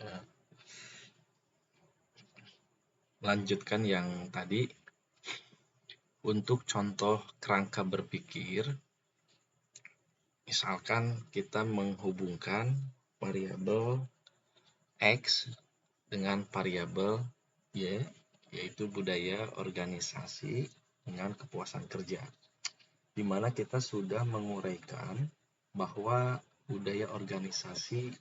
Ya, melanjutkan yang tadi, untuk contoh kerangka berpikir, misalkan kita menghubungkan variabel X dengan variabel Y, yaitu budaya organisasi dengan kepuasan kerja, di mana kita sudah menguraikan bahwa budaya organisasi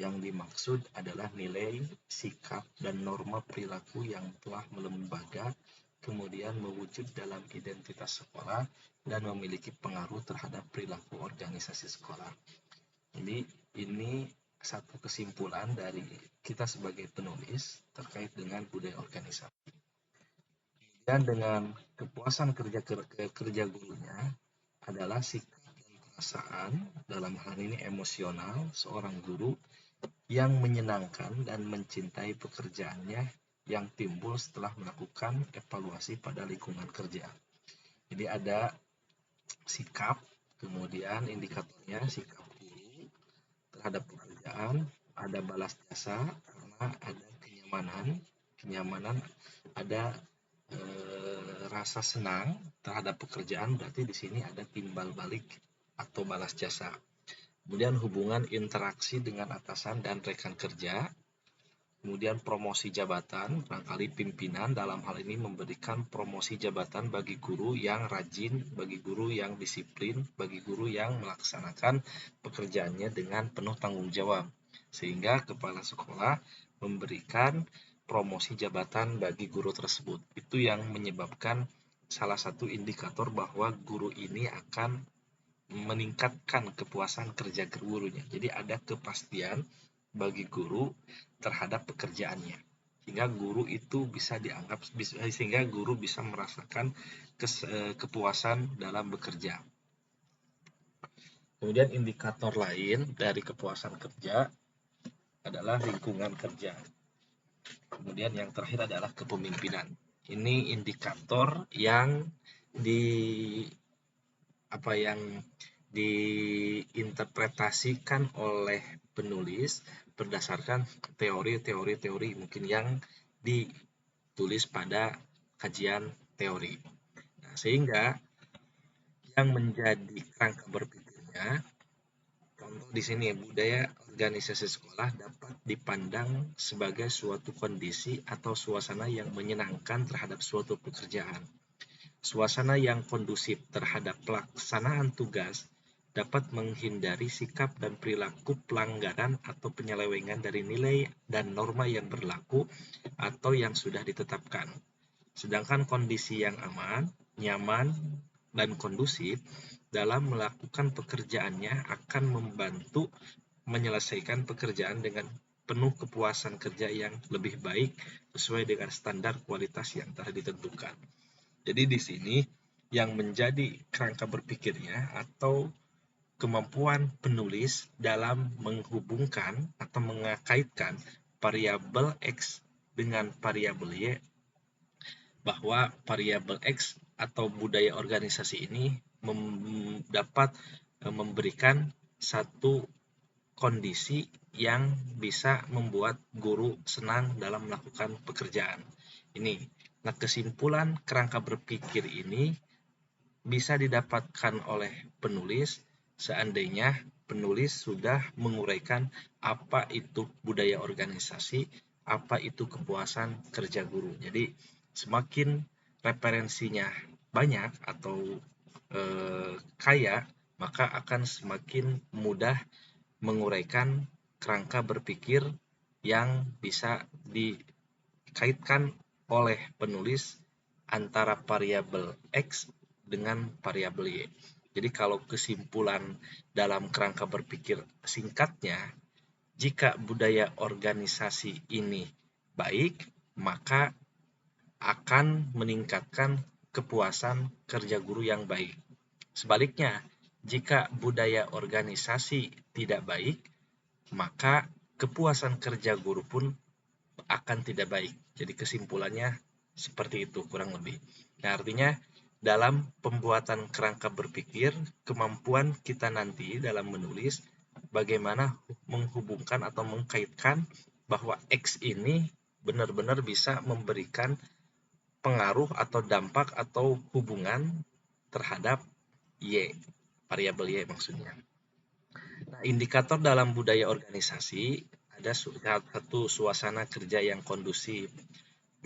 yang dimaksud adalah nilai, sikap, dan norma perilaku yang telah melembaga, kemudian mewujud dalam identitas sekolah, dan memiliki pengaruh terhadap perilaku organisasi sekolah. Jadi ini satu kesimpulan dari kita sebagai penulis terkait dengan budaya organisasi. Dan dengan kepuasan kerja gurunya adalah sikap dan perasaan, dalam hal ini emosional seorang guru yang menyenangkan dan mencintai pekerjaannya yang timbul setelah melakukan evaluasi pada lingkungan kerja. Jadi ada sikap, kemudian indikatornya sikap guru terhadap pekerjaan, ada balas jasa karena ada kenyamanan ada rasa senang terhadap pekerjaan, berarti di sini ada timbal balik atau balas jasa. Kemudian hubungan interaksi dengan atasan dan rekan kerja, kemudian promosi jabatan, barangkali pimpinan dalam hal ini memberikan promosi jabatan bagi guru yang rajin, bagi guru yang disiplin, bagi guru yang melaksanakan pekerjaannya dengan penuh tanggung jawab, sehingga kepala sekolah memberikan promosi jabatan bagi guru tersebut. Itu yang menyebabkan salah satu indikator bahwa guru ini akan meningkatkan kepuasan kerja gurunya. Jadi ada kepastian bagi guru terhadap pekerjaannya. Sehingga guru itu bisa dianggap, sehingga guru bisa merasakan kepuasan dalam bekerja. Kemudian indikator lain dari kepuasan kerja adalah lingkungan kerja. Kemudian yang terakhir adalah kepemimpinan. Ini indikator yang diinterpretasikan oleh penulis berdasarkan teori mungkin yang ditulis pada kajian teori. Nah, sehingga yang menjadi kerangka berpikirnya, contoh di sini budaya organisasi sekolah dapat dipandang sebagai suatu kondisi atau suasana yang menyenangkan terhadap suatu pekerjaan. Suasana yang kondusif terhadap pelaksanaan tugas dapat menghindari sikap dan perilaku pelanggaran atau penyelewengan dari nilai dan norma yang berlaku atau yang sudah ditetapkan. Sedangkan kondisi yang aman, nyaman, dan kondusif dalam melakukan pekerjaannya akan membantu menyelesaikan pekerjaan dengan penuh kepuasan kerja yang lebih baik sesuai dengan standar kualitas yang telah ditentukan. Jadi di sini yang menjadi kerangka berpikirnya atau kemampuan penulis dalam menghubungkan atau mengkaitkan variabel X dengan variabel Y, bahwa variabel X atau budaya organisasi ini dapat memberikan satu kondisi yang bisa membuat guru senang dalam melakukan pekerjaan. Ini, nah kesimpulan kerangka berpikir ini bisa didapatkan oleh penulis seandainya penulis sudah menguraikan apa itu budaya organisasi, apa itu kepuasan kerja guru. Jadi semakin referensinya banyak atau kaya, maka akan semakin mudah menguraikan kerangka berpikir yang bisa dikaitkan oleh penulis antara variabel X dengan variabel Y. Jadi kalau kesimpulan dalam kerangka berpikir singkatnya, jika budaya organisasi ini baik, maka akan meningkatkan kepuasan kerja guru yang baik. Sebaliknya, jika budaya organisasi tidak baik, maka kepuasan kerja guru pun akan tidak baik. Jadi kesimpulannya seperti itu kurang lebih. Nah, artinya dalam pembuatan kerangka berpikir, kemampuan kita nanti dalam menulis bagaimana menghubungkan atau mengkaitkan bahwa X ini benar-benar bisa memberikan pengaruh atau dampak atau hubungan terhadap Y, variabel Y maksudnya. Nah, indikator dalam budaya organisasi ada satu, suasana kerja yang kondusif,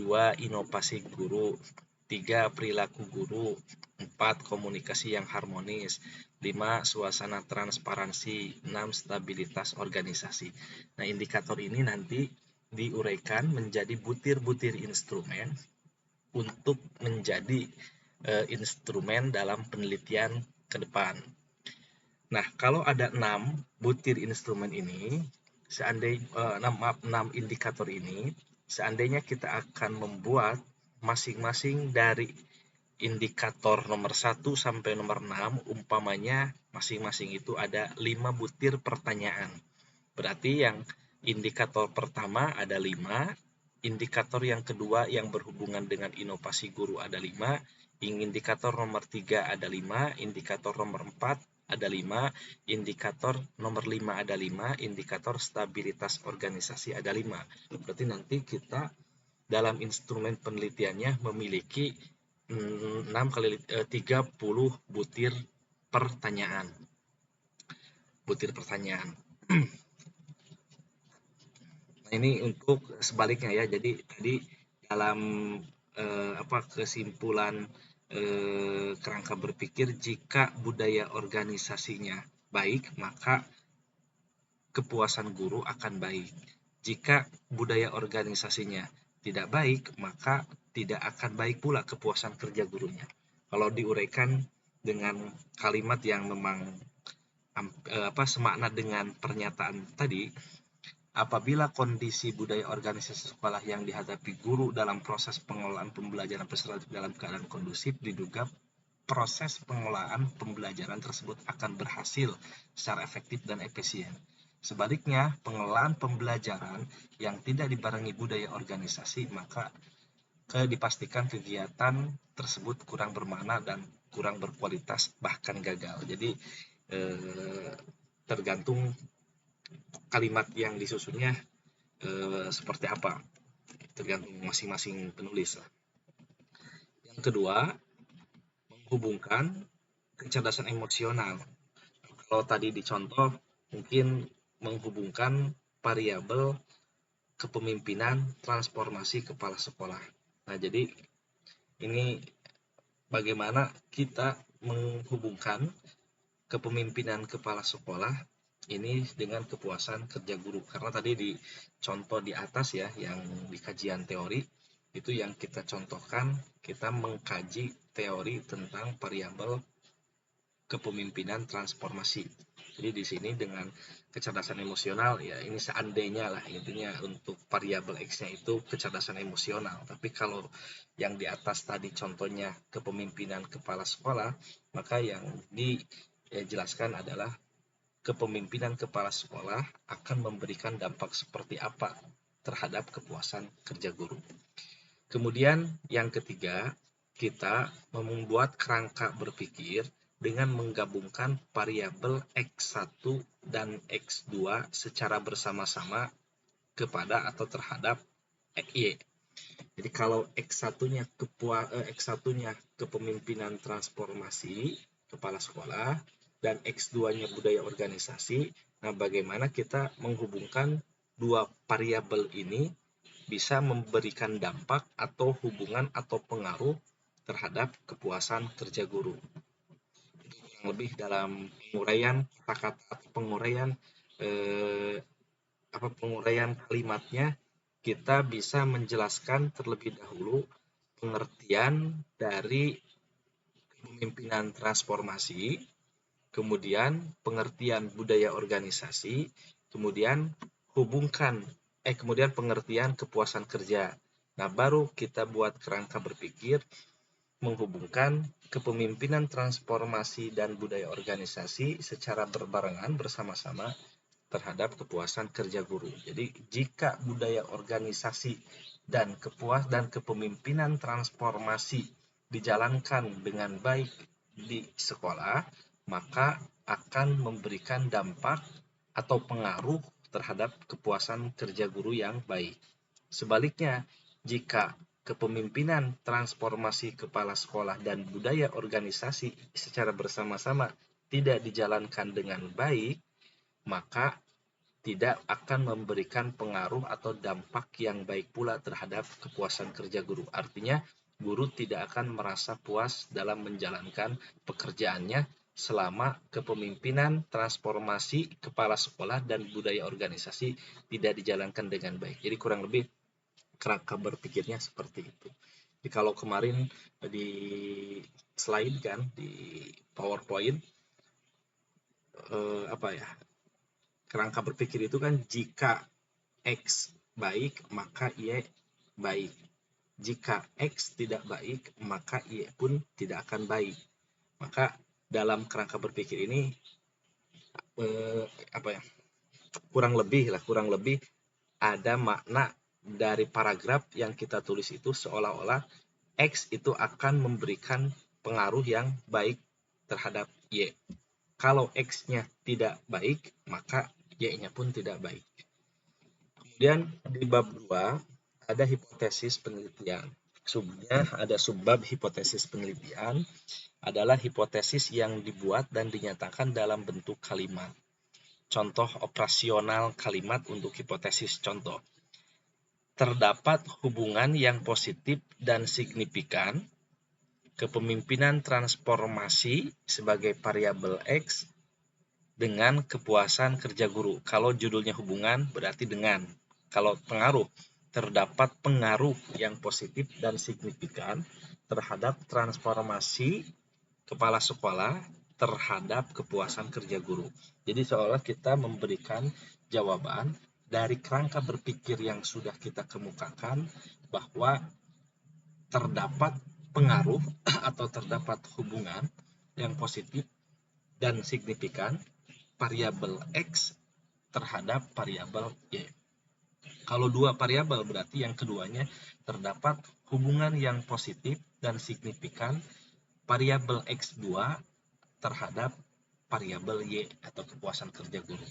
2, inovasi guru, 3, perilaku guru, 4, komunikasi yang harmonis, 5, suasana transparansi, 6, stabilitas organisasi. Nah, indikator ini nanti diuraikan menjadi butir-butir instrumen untuk menjadi instrumen dalam penelitian ke depan. Nah, kalau ada 6 butir instrumen ini, seandainya 6 indikator ini, seandainya kita akan membuat masing-masing dari indikator nomor 1 sampai nomor 6, umpamanya masing-masing itu ada 5 butir pertanyaan. Berarti yang indikator pertama ada 5, indikator yang kedua yang berhubungan dengan inovasi guru ada 5, indikator nomor 3 ada 5, indikator nomor 4 ada 5, indikator nomor 5 ada 5, indikator stabilitas organisasi ada 5. Berarti nanti kita dalam instrumen penelitiannya memiliki 6 kali 30 butir pertanyaan. Nah, ini untuk sebaliknya ya. Jadi tadi dalam kesimpulan kerangka berpikir, jika budaya organisasinya baik, maka kepuasan guru akan baik. Jika budaya organisasinya tidak baik, maka tidak akan baik pula kepuasan kerja gurunya. Kalau diuraikan dengan kalimat yang memang semakna dengan pernyataan tadi, apabila kondisi budaya organisasi sekolah yang dihadapi guru dalam proses pengelolaan pembelajaran peserta dalam keadaan kondusif, diduga proses pengelolaan pembelajaran tersebut akan berhasil secara efektif dan efisien. Sebaliknya, pengelolaan pembelajaran yang tidak dibarengi budaya organisasi, maka dipastikan kegiatan tersebut kurang bermakna dan kurang berkualitas, bahkan gagal. Jadi tergantung kalimat yang disusunnya seperti apa, tergantung masing-masing penulis. Yang kedua, menghubungkan kecerdasan emosional. Kalau tadi dicontoh, mungkin menghubungkan variabel kepemimpinan transformasi kepala sekolah. Nah, jadi ini bagaimana kita menghubungkan kepemimpinan kepala sekolah ini dengan kepuasan kerja guru. Karena tadi di contoh di atas ya, yang di kajian teori, itu yang kita contohkan, kita mengkaji teori tentang variabel kepemimpinan transformasi. Jadi di sini dengan kecerdasan emosional, ya ini seandainya lah, intinya untuk variabel X-nya itu kecerdasan emosional. Tapi kalau yang di atas tadi contohnya kepemimpinan kepala sekolah, maka yang dijelaskan adalah kepemimpinan kepala sekolah akan memberikan dampak seperti apa terhadap kepuasan kerja guru. Kemudian yang ketiga, kita membuat kerangka berpikir dengan menggabungkan variabel X1 dan X2 secara bersama-sama kepada atau terhadap Y. Jadi kalau X1-nya kepemimpinan transformasi kepala sekolah dan X2-nya budaya organisasi, nah bagaimana kita menghubungkan dua variabel ini bisa memberikan dampak atau hubungan atau pengaruh terhadap kepuasan kerja guru. Yang lebih dalam penguraian kata-kata, penguraian kalimatnya, kita bisa menjelaskan terlebih dahulu pengertian dari kepemimpinan transformasi, kemudian pengertian budaya organisasi, kemudian pengertian kepuasan kerja. Nah, baru kita buat kerangka berpikir menghubungkan kepemimpinan transformasi dan budaya organisasi secara berbarengan bersama-sama terhadap kepuasan kerja guru. Jadi, jika budaya organisasi dan kepemimpinan transformasi dijalankan dengan baik di sekolah, maka akan memberikan dampak atau pengaruh terhadap kepuasan kerja guru yang baik. Sebaliknya, jika kepemimpinan, transformasi kepala sekolah, dan budaya organisasi secara bersama-sama tidak dijalankan dengan baik, maka tidak akan memberikan pengaruh atau dampak yang baik pula terhadap kepuasan kerja guru. Artinya, guru tidak akan merasa puas dalam menjalankan pekerjaannya selama kepemimpinan, transformasi kepala sekolah, dan budaya organisasi tidak dijalankan dengan baik. Jadi kurang lebih kerangka berpikirnya seperti itu. Jadi kalau kemarin di slide kan, di PowerPoint, kerangka berpikir itu kan jika X baik, maka Y baik. Jika X tidak baik, maka Y pun tidak akan baik. Maka dalam kerangka berpikir ini kurang lebih ada makna dari paragraf yang kita tulis itu seolah-olah X itu akan memberikan pengaruh yang baik terhadap Y. Kalau X-nya tidak baik, maka Y-nya pun tidak baik. Kemudian di bab 2 ada hipotesis penelitian. Subnya ada subbab hipotesis penelitian, adalah hipotesis yang dibuat dan dinyatakan dalam bentuk kalimat. Contoh operasional kalimat untuk hipotesis contoh. Terdapat hubungan yang positif dan signifikan kepemimpinan transformasi sebagai variabel X dengan kepuasan kerja guru. Kalau judulnya hubungan berarti dengan. Kalau pengaruh, terdapat pengaruh yang positif dan signifikan terhadap transformasi kepala sekolah terhadap kepuasan kerja guru. Jadi seolah kita memberikan jawaban dari kerangka berpikir yang sudah kita kemukakan bahwa terdapat pengaruh atau terdapat hubungan yang positif dan signifikan variabel X terhadap variabel Y. Kalau dua variabel berarti yang keduanya terdapat hubungan yang positif dan signifikan variabel X2 terhadap variabel Y atau kepuasan kerja guru.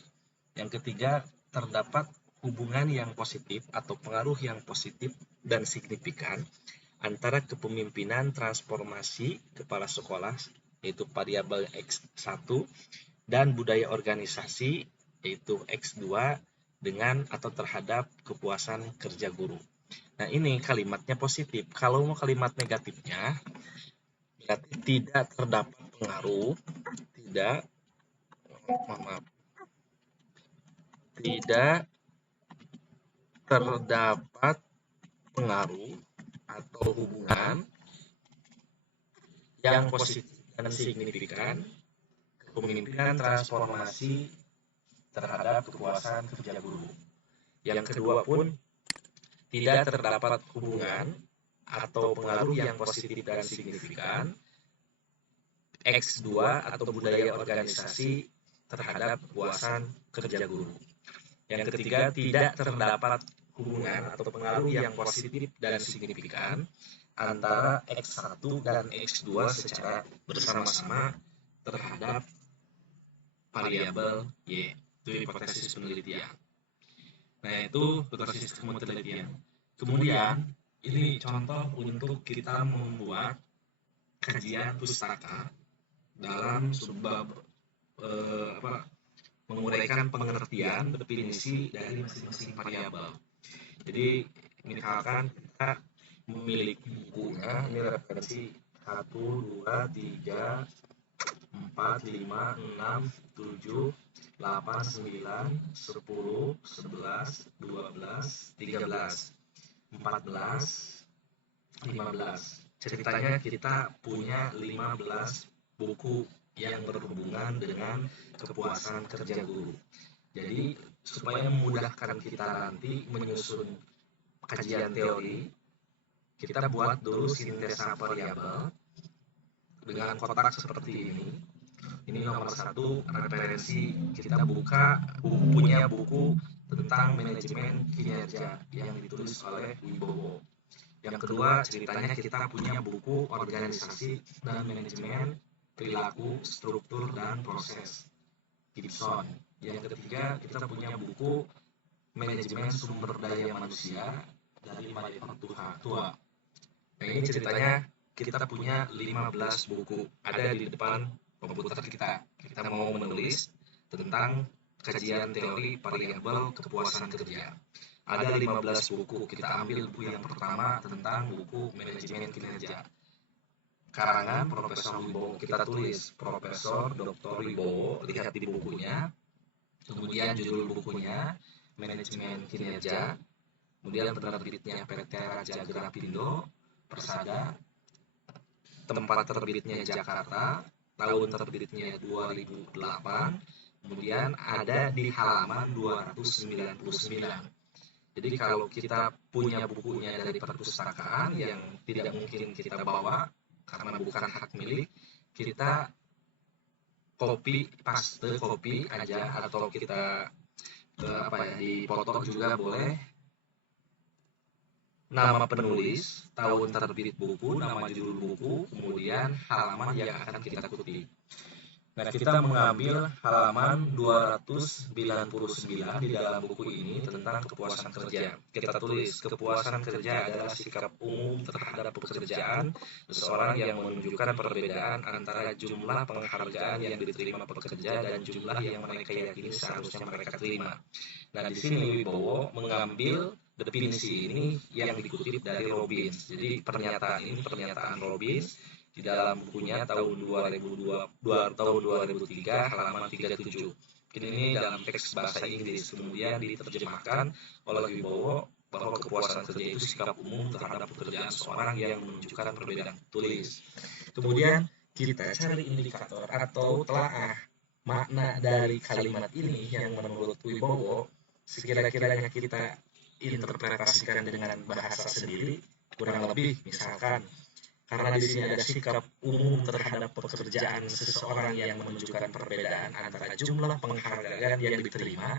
Yang ketiga, terdapat hubungan yang positif atau pengaruh yang positif dan signifikan antara kepemimpinan transformasi kepala sekolah yaitu variabel X1 dan budaya organisasi yaitu X2 dengan atau terhadap kepuasan kerja guru. Nah, ini kalimatnya positif. Kalau mau kalimat negatifnya berarti tidak terdapat pengaruh, tidak terdapat pengaruh atau hubungan yang positif dan signifikan kepemimpinan transformasi terhadap kepuasan kerja guru. Yang kedua pun tidak terdapat hubungan atau pengaruh yang positif dan signifikan X2 atau budaya organisasi terhadap kepuasan kerja guru. Yang ketiga, tidak terdapat hubungan atau pengaruh yang positif dan signifikan antara X1 dan X2 secara bersama-sama terhadap variabel Y. Itu hipotesis penelitian. Nah, itu hipotesis penelitian. Kemudian, ini contoh untuk kita membuat kajian pustaka dalam subbab menguraikan pengertian definisi dari masing-masing variabel. Jadi misalkan kita memiliki bukunya, ini referensi 1, 2, 3, 4, 5, 6, 7, 8, 9, 10, 11, 12, 13, 14, 15. Ceritanya kita punya 15 buku yang berhubungan dengan kepuasan kerja guru. Jadi supaya memudahkan kita nanti menyusun kajian teori, kita buat dulu sintesa variabel dengan kotak seperti ini. Ini nomor 1 referensi, kita buka punya buku tentang manajemen kinerja yang ditulis oleh Wibowo. Yang kedua, ceritanya kita punya buku organisasi dan manajemen perilaku, struktur, dan proses Gibson. Yang ketiga, kita punya buku Manajemen Sumber Daya Manusia dari Marifat Tua. Nah, ini ceritanya kita punya 15 buku ada di depan komputer kita. Kita mau menulis tentang kajian teori variabel kepuasan kerja. Ada 15 buku. Kita ambil buku yang pertama tentang buku manajemen kinerja. Karangan Profesor Wibowo. Kita tulis Profesor Dr. Wibowo, lihat di bukunya. Kemudian judul bukunya Manajemen Kinerja. Kemudian penerbitnya PT Raja Grapindo Persada, tempat terbitnya Jakarta, tahun terbitnya 2008, kemudian ada di halaman 299. Jadi kalau kita punya bukunya dari perpustakaan yang tidak mungkin kita bawa karena bukan hak milik, kita paste copy aja, atau kita dipoto juga boleh. Nama penulis, tahun terbit buku, nama judul buku, kemudian halaman yang akan kita kutip. Nah, kita mengambil halaman 299 di dalam buku ini tentang kepuasan kerja. Kita tulis, kepuasan kerja adalah sikap umum terhadap pekerjaan seseorang yang menunjukkan perbedaan antara jumlah penghargaan yang diterima pekerja dan jumlah yang mereka yakini seharusnya mereka terima. Nah, di sini Wibowo mengambil definisi ini yang dikutip dari Robbins. Jadi pernyataan Robbins di dalam bukunya tahun 2003 halaman 37. Ini dalam teks bahasa Inggris, kemudian diterjemahkan oleh Wibowo bahwa kepuasan kerja itu sikap umum terhadap pekerjaan seorang yang menunjukkan perbedaan tulis. Kemudian kita cari indikator atau telaah makna dari kalimat ini yang menurut Wibowo sekira-kiranya kita interpretasikan dengan bahasa sendiri, kurang lebih misalkan karena di sini ada sikap umum terhadap pekerjaan seseorang yang menunjukkan perbedaan antara jumlah penghargaan yang diterima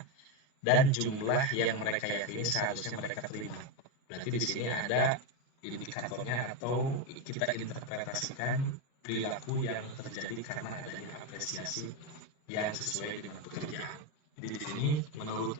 dan jumlah yang mereka yakini seharusnya mereka terima. Berarti di sini ada indikatornya atau kita interpretasikan perilaku yang terjadi karena adanya apresiasi yang sesuai dengan pekerjaan. Jadi di sini menurut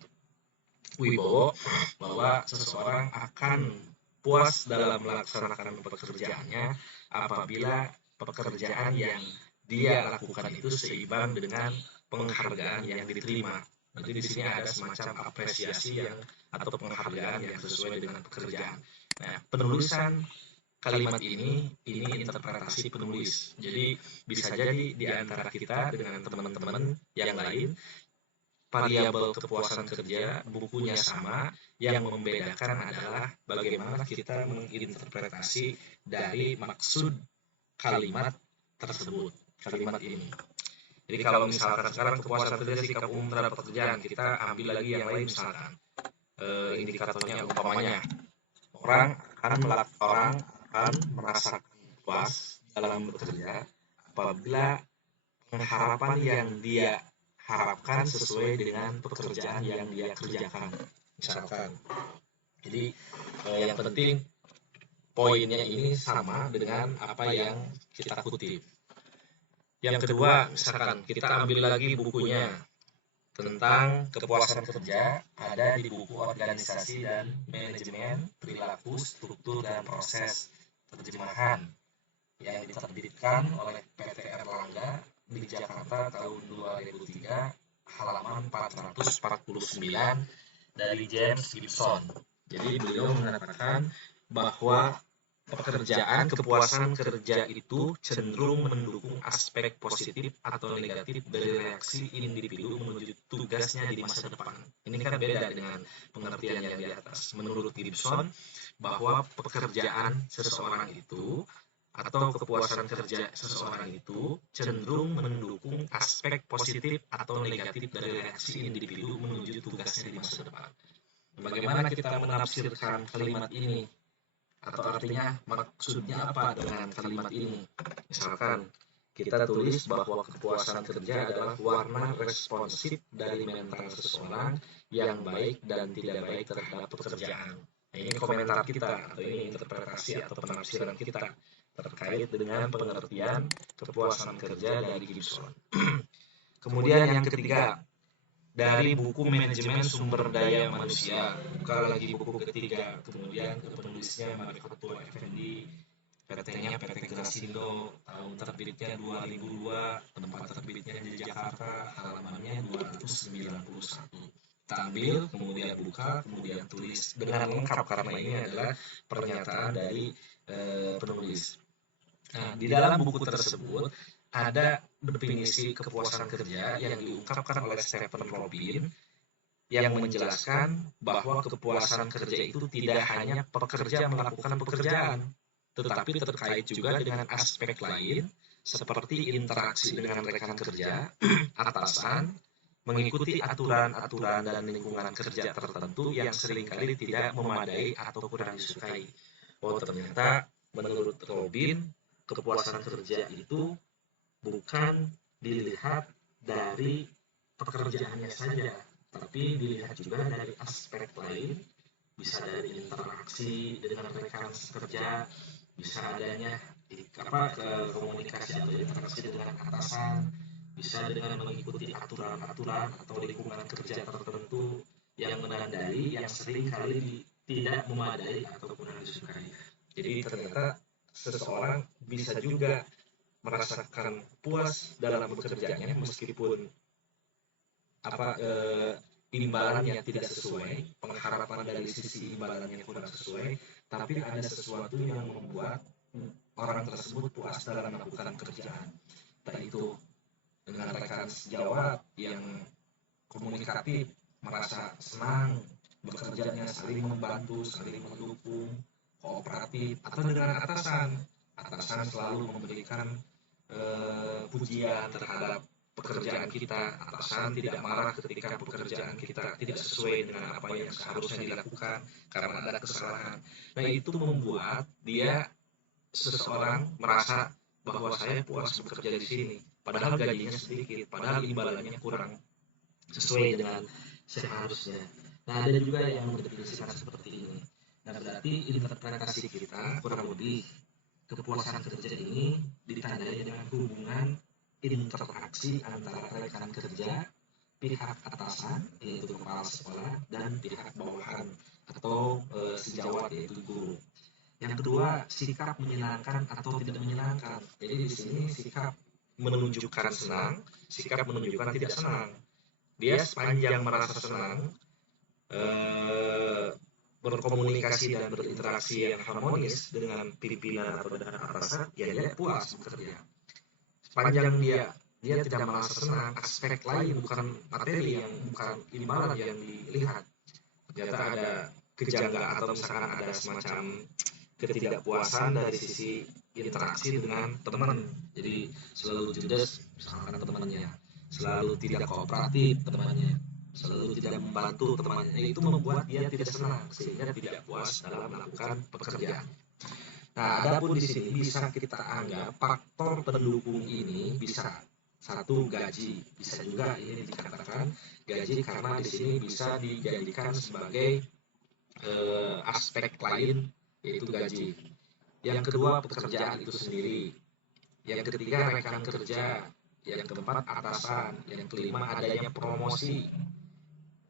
Wibowo bahwa seseorang akan puas dalam melaksanakan pekerjaannya apabila pekerjaan yang dia lakukan itu seimbang dengan penghargaan yang diterima. Nanti di sini ada semacam apresiasi atau penghargaan yang sesuai dengan pekerjaan. Nah, penulisan kalimat ini interpretasi penulis. Jadi bisa jadi di antara kita dengan teman-teman yang lain variabel kepuasan kerja bukunya sama, yang membedakan adalah bagaimana kita menginterpretasi dari maksud kalimat tersebut, kalimat ini. Jadi kalau misalkan sekarang kepuasan kerja sikap umum terhadap pekerjaan, kita ambil lagi yang lain misalkan indikatornya umpamanya orang akan merasa puas dalam bekerja apabila pengharapan yang dia harapkan sesuai dengan pekerjaan yang dia kerjakan, misalkan. Jadi yang penting poinnya ini sama dengan apa yang kita kutip. Yang kedua, misalkan kita ambil lagi bukunya tentang kepuasan kerja, ada di buku Organisasi dan Manajemen Perilaku, Struktur dan Proses Terjemahan yang diterbitkan oleh PT Erlangga di Jakarta tahun 2003, halaman 449 dari James Gibson. Jadi beliau mengatakan bahwa kepuasan kerja itu cenderung mendukung aspek positif atau negatif dari reaksi individu menuju tugasnya di masa depan. Ini kan beda dengan pengertian yang di atas. Menurut Gibson, bahwa pekerjaan seseorang itu atau kepuasan kerja seseorang itu cenderung mendukung aspek positif atau negatif dari reaksi individu menuju tugasnya di masa depan. Bagaimana kita menafsirkan kalimat ini? Atau artinya maksudnya apa dengan kalimat ini? Misalkan kita tulis bahwa kepuasan kerja adalah warna responsif dari mental seseorang yang baik dan tidak baik terhadap pekerjaan. Nah, ini komentar kita atau ini interpretasi atau penafsiran kita terkait dengan pengertian kepuasan kerja dari Gibson. Kemudian yang ketiga, dari buku Manajemen Sumber Daya Manusia. Buka lagi buku ketiga, kemudian penulisnya Marifatwa Effendi, PT-nya PT Gerasindo, tahun terbitnya 2002, tempat terbitnya di Jakarta, halamannya 291. Kita ambil, kemudian buka, kemudian tulis dengan lengkap karena ini adalah pernyataan dari penulis. Nah, di dalam buku tersebut ada definisi kepuasan kerja yang diungkapkan oleh Stephen Robin yang menjelaskan bahwa kepuasan kerja itu tidak hanya pekerja melakukan pekerjaan, tetapi terkait juga dengan aspek lain seperti interaksi dengan rekan kerja, atasan, mengikuti aturan-aturan dan lingkungan kerja tertentu yang seringkali tidak memadai atau kurang disukai. Oh, ternyata menurut Robin, kepuasan kerja itu bukan dilihat dari pekerjaannya saja, tapi dilihat juga dari aspek lain, bisa dari interaksi dengan rekan kerja, bisa adanya komunikasi atau interaksi dengan atasan, bisa dengan mengikuti aturan-aturan atau lingkungan kerja tertentu yang menandai yang sering kali tidak memadai atau kurang disukai. Jadi ternyata seseorang bisa juga merasakan puas dalam bekerjanya meskipun imbalannya tidak sesuai, pengharapan dari sisi imbalannya kurang sesuai, tapi ada sesuatu yang membuat orang tersebut puas dalam melakukan kerjaan. Entah itu dengan rekan sejawat yang komunikatif, merasa senang bekerjanya, saling membantu, saling mendukung, kooperatif, atau dengan atasan selalu memberikan pujian terhadap pekerjaan kita, atasan tidak marah ketika pekerjaan kita tidak sesuai dengan apa yang seharusnya dilakukan karena ada kesalahan. Nah, itu membuat seseorang merasa bahwa saya puas bekerja di sini, padahal gajinya sedikit, padahal imbalannya kurang sesuai dengan seharusnya. Nah, ada juga yang mendefinisikan seperti ini. Nah, berarti interpretasi kita kurang lebih kepuasan kerja ini ditandai dengan hubungan interaksi antara rekan kerja, pihak atasan yaitu kepala sekolah, dan pihak bawahan atau sejawat yaitu guru. Yang kedua, sikap menyenangkan atau tidak menyenangkan. Jadi di sini sikap menunjukkan senang, sikap menunjukkan tidak senang. Dia sepanjang merasa senang, berkomunikasi dan berinteraksi yang harmonis dengan pimpinan atau dengan atasan, ya dia puas bekerja. Sepanjang dia tidak merasa senang, aspek lain bukan materi yang bukan imbalan yang dilihat, ternyata ada kejanggalan atau misalkan ada semacam ketidakpuasan dari sisi interaksi dengan teman. Jadi selalu judes misalkan temannya, selalu tidak kooperatif temannya, selalu tidak membantu temannya, itu membuat dia tidak senang sehingga tidak puas dalam melakukan pekerjaan. Nah, adapun di sini bisa kita anggap faktor pendukung ini bisa satu gaji, bisa juga ini dikatakan gaji karena di sini bisa dijadikan sebagai aspek lain yaitu gaji. Yang kedua pekerjaan itu sendiri. Yang ketiga rekan kerja. Yang keempat atasan. Yang kelima adanya promosi.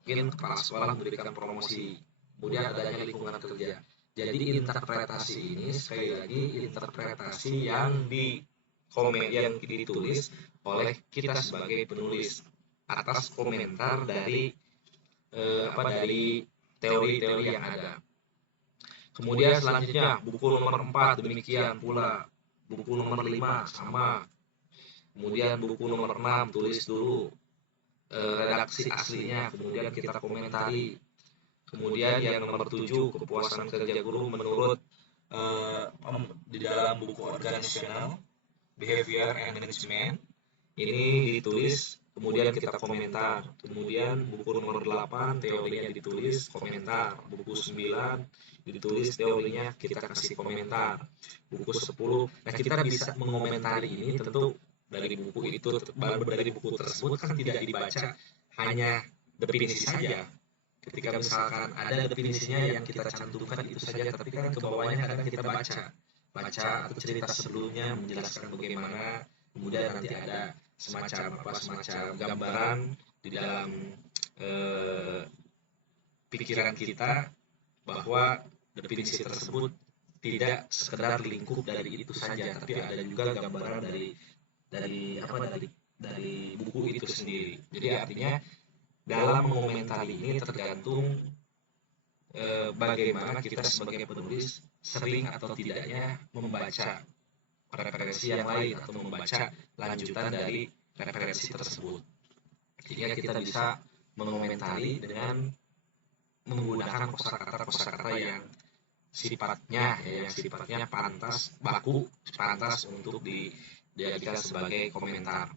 Mungkin kepala sekolah memberikan promosi, kemudian adanya lingkungan kerja. Jadi interpretasi ini sekali lagi interpretasi yang ditulis oleh kita sebagai penulis atas komentar dari dari teori-teori yang ada. Kemudian selanjutnya buku nomor 4 demikian pula, buku nomor 5 sama. Kemudian buku nomor 6 tulis dulu redaksi aslinya, kemudian kita komentari. Kemudian yang nomor 7 kepuasan kerja guru menurut di dalam buku organisational behavior and management ini ditulis, kemudian kita komentar. Kemudian buku nomor 8 teorinya ditulis, komentar. Buku 9 ditulis teorinya, kita kasih komentar. Buku 10, nah kita bisa mengomentari ini tentu dari buku itu, dari buku tersebut kan tidak dibaca hanya definisi saja. Ketika misalkan ada definisinya yang kita cantumkan itu saja, tapi kan ke bawahnya kadang kita baca atau cerita sebelumnya menjelaskan bagaimana, kemudian nanti ada semacam gambaran di dalam eh, pikiran kita bahwa definisi tersebut tidak sekedar lingkup dari itu saja, tapi ada juga gambaran dari buku itu sendiri. Jadi artinya dalam mengomentari ini tergantung bagaimana kita sebagai penulis sering atau tidaknya membaca referensi yang lain atau membaca lanjutan dari referensi tersebut. Sehingga kita bisa mengomentari dengan menggunakan kosakata yang sifatnya pantas baku, pantas untuk dijadikan sebagai komentar.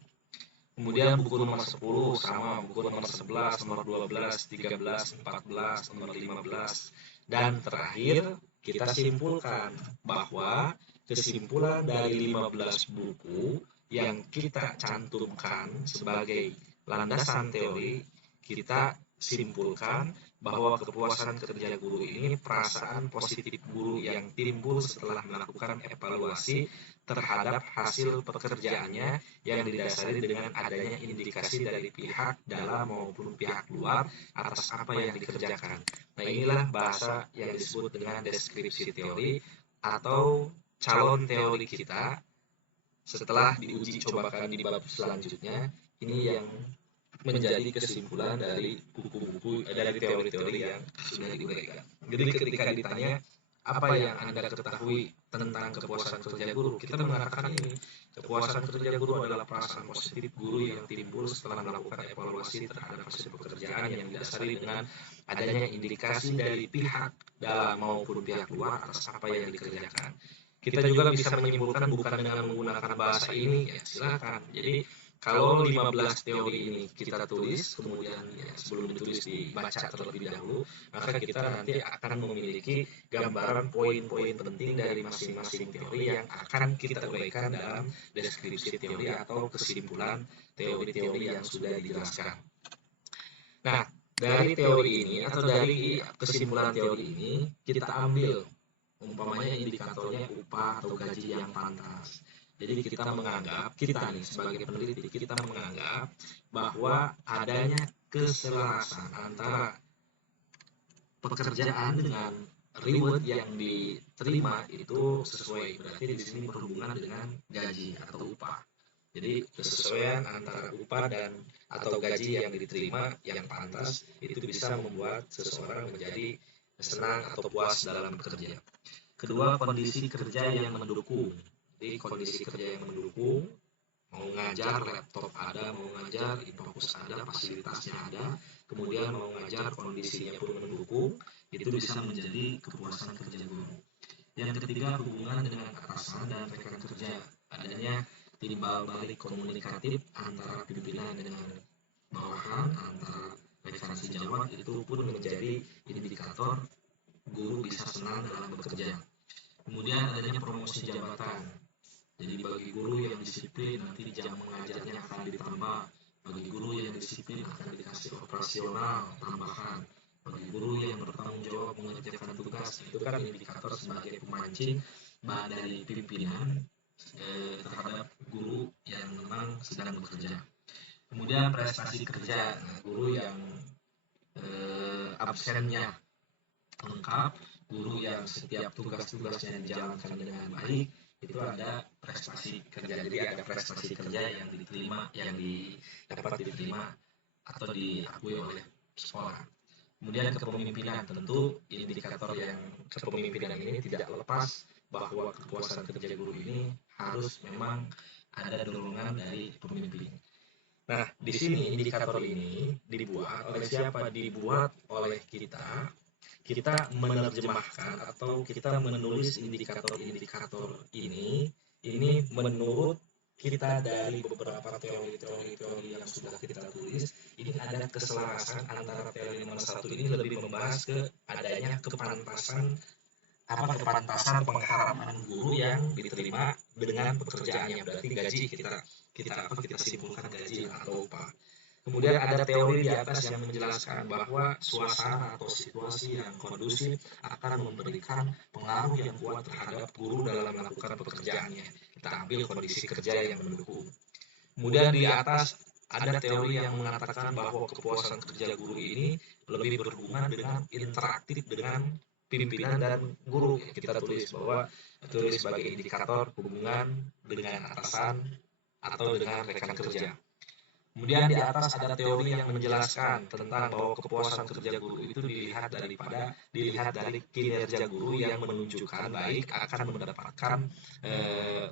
Kemudian buku nomor 10 sama buku nomor 11, nomor 12, 13, 14, nomor 15. Dan terakhir kita simpulkan bahwa kesimpulan dari 15 buku yang kita cantumkan sebagai landasan teori, kita simpulkan bahwa kepuasan kerja guru ini perasaan positif guru yang timbul setelah melakukan evaluasi terhadap hasil pekerjaannya yang didasari dengan adanya indikasi dari pihak dalam maupun pihak luar atas apa yang dikerjakan. Nah, inilah bahasa yang disebut dengan deskripsi teori atau calon teori kita setelah diuji cobakan di bab selanjutnya. Ini yang menjadi kesimpulan dari buku-buku dari teori-teori yang sudah diuraikan. Jadi ketika ditanya apa yang Anda ketahui tentang kepuasan kerja guru, kita mengatakan ini, kepuasan kerja guru adalah perasaan positif guru yang timbul setelah melakukan evaluasi terhadap hasil pekerjaan yang didasari dengan adanya indikasi dari pihak dalam maupun pihak luar atas apa yang dikerjakan. Kita juga bisa menyimpulkan bukan dengan menggunakan bahasa ini, ya silakan. Jadi kalau 15 teori ini kita tulis, kemudian ya, sebelum ditulis dibaca terlebih dahulu, maka kita nanti akan memiliki gambaran poin-poin penting dari masing-masing teori yang akan kita uraikan dalam deskripsi teori atau kesimpulan teori-teori yang sudah dijelaskan. Nah, dari teori ini atau dari kesimpulan teori ini, kita ambil umpamanya indikatornya upah atau gaji yang pantas. Jadi kita nih sebagai peneliti, kita menganggap bahwa adanya keselarasan antara pekerjaan dengan reward yang diterima itu sesuai. Berarti di sini berhubungan dengan gaji atau upah. Jadi kesesuaian antara upah dan atau gaji yang diterima yang pantas itu bisa membuat seseorang menjadi senang atau puas dalam bekerja. Kedua, kondisi kerja yang mendukung. Jadi kondisi kerja yang mendukung, mau ngajar laptop ada, mau ngajar fokus ada, fasilitasnya ada, kemudian mau ngajar kondisinya pun mendukung, itu bisa menjadi kepuasan kerja guru. Yang ketiga, hubungan dengan atasan dan rekan kerja, adanya timbal balik komunikatif antara pimpinan dengan bawahan, antara rekan sejawat, itu pun menjadi indikator guru bisa senang dalam bekerja. Kemudian adanya promosi jabatan. Jadi bagi guru yang disiplin nanti jam mengajarnya akan ditambah. Bagi guru yang disiplin akan dikasih operasional tambahan. Bagi guru yang bertanggung jawab mengerjakan tugas, itu kan indikator sebagai pemancing dari pimpinan terhadap guru yang memang sedang bekerja. Kemudian prestasi kerja, guru yang absennya lengkap, guru yang setiap tugas-tugasnya dijalankan dengan baik, itu ada prestasi kerja. Jadi ada prestasi kerja yang dapat diterima atau diakui oleh sekolah. Kemudian kepemimpinan, tentu indikator yang kepemimpinan ini tidak lepas bahwa kepuasan kerja guru ini harus memang ada dorongan dari pemimpin. Nah, di sini indikator ini dibuat oleh siapa? Dibuat oleh kita menerjemahkan atau kita menulis indikator-indikator ini menurut kita dari beberapa teori-teori yang sudah kita tulis. Ini ada keselarasan antara teori nomor 1 ini lebih membahas ke adanya kepantasan pengharapan guru yang diterima dengan pekerjaannya, berarti gaji kita simpulkan gaji atau upah. Kemudian ada teori di atas yang menjelaskan bahwa suasana atau situasi yang kondusif akan memberikan pengaruh yang kuat terhadap guru dalam melakukan pekerjaannya. Kita ambil kondisi kerja yang mendukung. Kemudian di atas ada teori yang mengatakan bahwa kepuasan kerja guru ini lebih berhubungan dengan interaktif dengan pimpinan dan guru. Kita tulis sebagai indikator hubungan dengan atasan atau dengan rekan kerja. Kemudian di atas ada teori yang menjelaskan tentang bahwa kepuasan kerja guru itu dilihat dari kinerja guru yang menunjukkan baik akan mendapatkan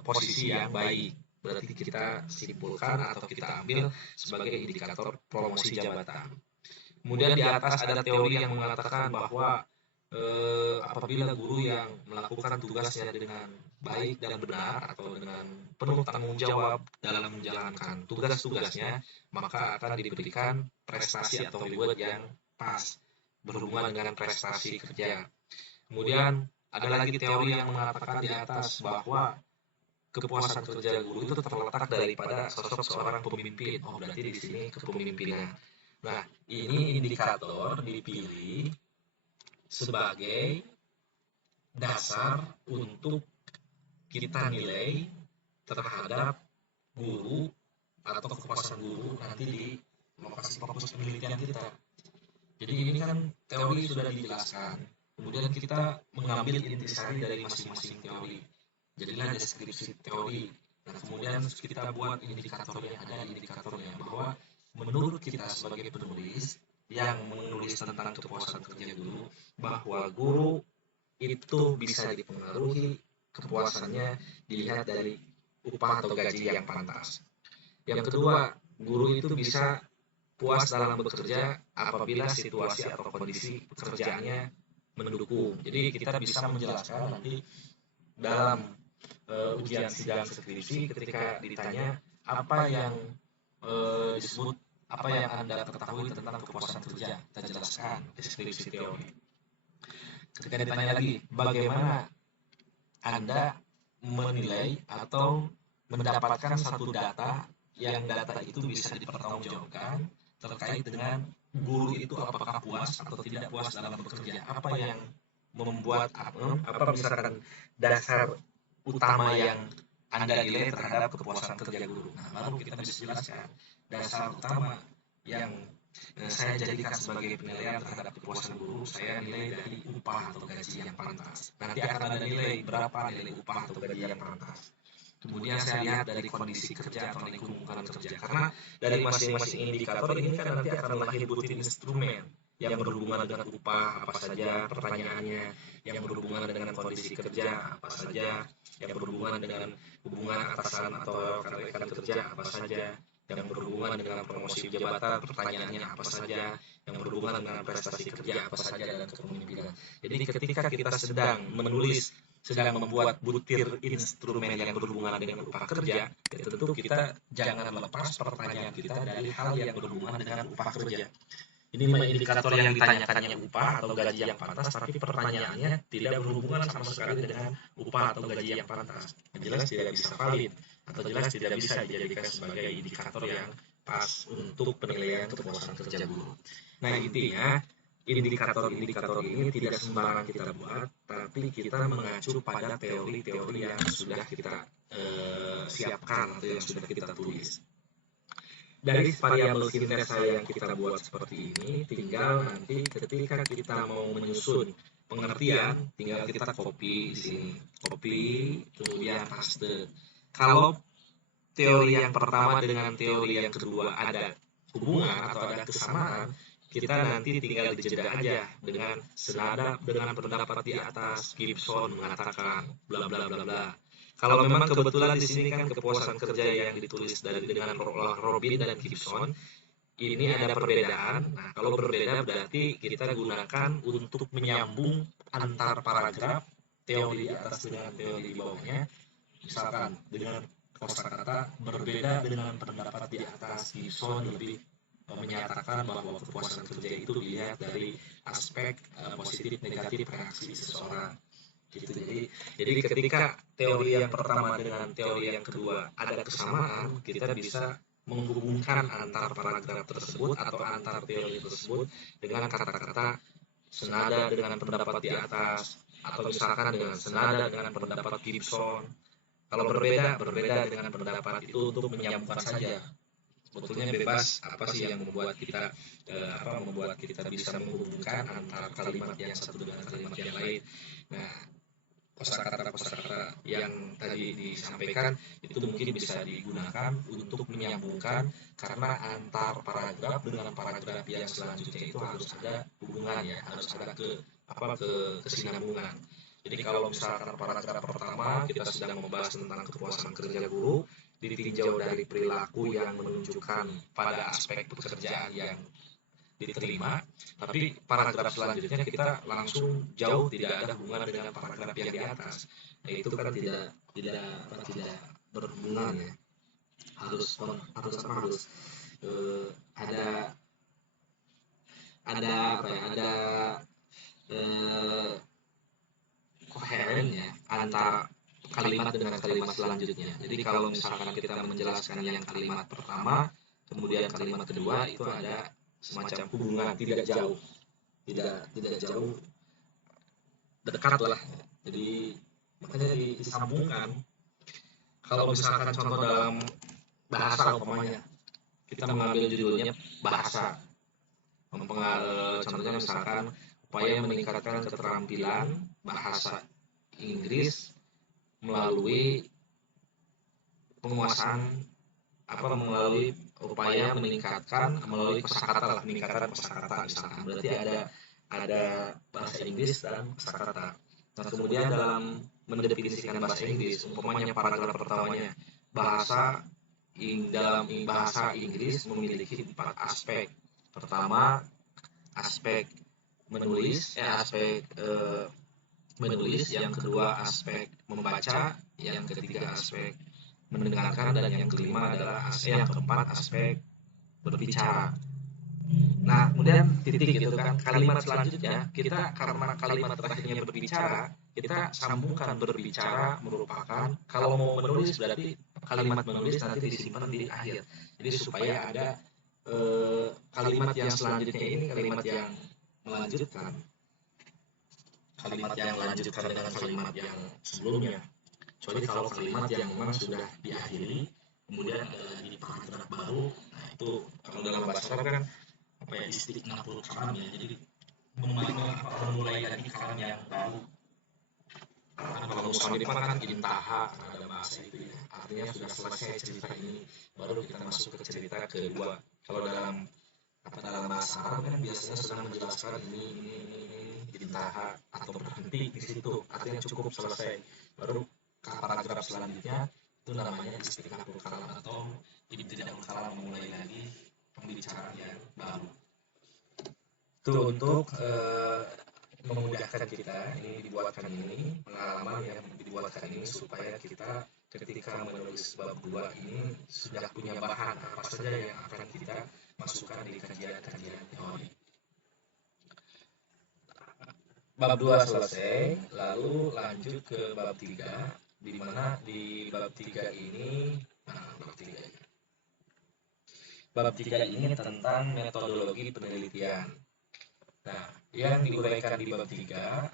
posisi yang baik. Berarti kita simpulkan atau kita ambil sebagai indikator promosi jabatan. Kemudian di atas ada teori yang mengatakan bahwa apabila guru yang melakukan tugasnya dengan baik dan benar atau dengan penuh tanggung jawab dalam menjalankan tugas-tugasnya, maka akan diberikan prestasi atau reward yang pas berhubungan dengan prestasi kerja. Kemudian ada lagi teori yang mengatakan di atas bahwa kepuasan kerja guru itu terletak daripada sosok seorang pemimpin. Oh, berarti di sini kepemimpinan. Nah, ini indikator dipilih sebagai dasar untuk kita nilai terhadap guru atau kepuasan guru nanti di lokasi fokus penelitian kita. Jadi ini kan teori sudah dijelaskan. Kemudian kita mengambil intisari dari masing-masing teori. Jadilah deskripsi teori. Nah, kemudian kita buat indikatornya bahwa menurut kita sebagai penulis yang menulis tentang kepuasan kerja guru, bahwa guru itu bisa dipengaruhi kepuasannya dilihat dari upah atau gaji yang pantas. Yang kedua, guru itu bisa puas dalam bekerja apabila situasi atau kondisi pekerjaannya mendukung. Jadi kita bisa menjelaskan nanti dalam ujian sidang skripsi ketika ditanya apa yang disebut apa yang Anda ketahui tentang kepuasan kerja, kita jelaskan deskripsi teori. Ketika ditanya lagi bagaimana Anda menilai atau mendapatkan satu data yang data itu bisa dipertanggungjawabkan terkait dengan guru itu apakah puas atau tidak puas dalam bekerja, apa yang membuat apa misalkan dasar utama yang Anda nilai terhadap kepuasan kerja guru. Nah, baru kita bisa jelaskan dasar utama yang saya jadikan sebagai penilaian terhadap kepuasan guru, saya nilai dari upah atau gaji yang pantas. Nanti akan ada nilai berapa nilai upah atau gaji yang pantas. Kemudian saya lihat dari kondisi kerja atau lingkungan kerja. Karena dari masing-masing indikator ini kan nanti akan lahir butir instrumen yang berhubungan dengan upah apa saja, pertanyaannya yang berhubungan dengan kondisi kerja apa saja, yang berhubungan dengan hubungan atasan atau rekan kerja apa saja, yang berhubungan dengan promosi jabatan pertanyaannya apa saja, yang berhubungan dengan prestasi kerja apa saja, dan kepemimpinan. Jadi ketika kita sedang membuat butir instrumen yang berhubungan dengan upah kerja, tentu kita jangan melepas pertanyaan kita dari hal yang berhubungan dengan upah kerja. Ini indikator yang ditanyakannya upah atau gaji yang pantas, tapi pertanyaannya tidak berhubungan sama sekali dengan upah atau gaji yang pantas. Yang jelas tidak bisa valid atau jelas tidak bisa dijadikan sebagai indikator yang pas untuk penilaian kepuasan kerja guru. Nah, intinya indikator-indikator ini tidak sembarang kita buat, tapi kita mengacu pada teori-teori yang sudah kita siapkan atau yang sudah kita tulis. Dari variabel sintesa yang kita buat seperti ini, tinggal nanti ketika kita mau menyusun pengertian, tinggal kita copy di sini, kemudian paste. Kalau teori yang pertama dengan teori yang kedua ada hubungan atau ada kesamaan, kita nanti tinggal dijeda aja dengan senada dengan pendapat di atas. Gibson mengatakan bla bla bla bla. Kalau memang kebetulan di sini kan kepuasan kerja yang ditulis dengan Robin dan Gibson ini ada perbedaan. Nah, kalau berbeda berarti kita gunakan untuk menyambung antar paragraf teori di atas dengan teori di bawahnya. Misalkan dengan kosakata berbeda dengan pendapat di atas, Gibson lebih menyatakan bahwa kepuasan kerja itu dilihat dari aspek positif negatif reaksi seseorang. Gitu. Jadi ketika teori yang pertama dengan teori yang kedua ada kesamaan, kita bisa menghubungkan antar paragraf tersebut atau antar teori tersebut dengan kata-kata senada dengan pendapat di atas, atau misalkan dengan senada dengan pendapat Gibson. Kalau berbeda dengan pendapat itu untuk menyambungkan saja. sebetulnya bebas apa sih yang membuat kita bisa menghubungkan antara kalimat yang satu dengan kalimat yang lain. Nah, kosakata yang tadi disampaikan itu mungkin bisa digunakan untuk menyambungkan, karena antar paragraf dengan paragraf yang selanjutnya itu harus ada hubungan ya, harus ada kesinambungan. Jadi kalau misalkan paragraf pertama kita sedang membahas tentang kepuasan kerja guru, ditinjau dari perilaku yang menunjukkan pada aspek pekerjaan yang diterima, tapi paragraf selanjutnya kita langsung jauh tidak ada hubungan dengan paragraf yang di atas. Nah, itu kan tidak berhubungan ya. Harus ada koheren ya antara kalimat dengan kalimat selanjutnya. Jadi kalau misalkan kita menjelaskan yang kalimat pertama, kemudian kalimat kedua, itu ada semacam hubungan, tidak jauh, dekat lah. Jadi makanya disambungkan. Kalau misalkan contoh dalam bahasa umpamanya, kita mengambil judulnya bahasa, contohnya misalkan upaya meningkatkan keterampilan bahasa Inggris melalui melalui upaya meningkatkan melalui kosakata, peningkatan kosakata misalkan. Berarti ada bahasa Inggris dan kosakata. Nah, kemudian dalam mendefinisikan bahasa Inggris, umpamanya paragraf pertamanya, dalam bahasa Inggris memiliki 4 aspek. Pertama, aspek menulis, yang kedua aspek membaca, yang ketiga aspek mendengarkan, dan yang kelima adalah yang keempat aspek berbicara. Nah, kemudian titik gitu kan, kalimat selanjutnya kita, karena kalimat terakhirnya berbicara, kita sambungkan berbicara merupakan, kalau mau menulis berarti kalimat menulis nanti disimpan di akhir. Jadi supaya ada kalimat yang selanjutnya ini kalimat yang melanjutkan, dengan kalimat yang sebelumnya. Kecuali kalau kalimat yang memang sudah diakhiri, kemudian ada lagi paragraf baru. Nah, itu kalau dalam bahasa Arab kan istiknaful kalam ya, jadi memulai lagi kalam yang baru. Karena kalau musannifan kan intaha, ada bahasa itu ya, artinya sudah selesai cerita ini, baru kita masuk ke cerita kedua. Kalau dalam bahasa Arab kan biasanya sedang menjelaskan ini intaha atau berhenti di situ, artinya cukup selesai, baru paragraf selanjutnya itu namanya istiknaful kalam atau ibtidaul kalam, memulai lagi pembicaraan yang baru. Itu untuk memudahkan kita, pengalaman yang dibuatkan ini supaya kita ketika menulis bab 2 ini sudah punya bahan apa saja yang akan kita masukkan di kajian-kajian teori. Bab 2 selesai, lalu lanjut ke bab 3, di mana di bab 3 ini tentang metodologi penelitian. Nah, yang diuraikan di bab 3,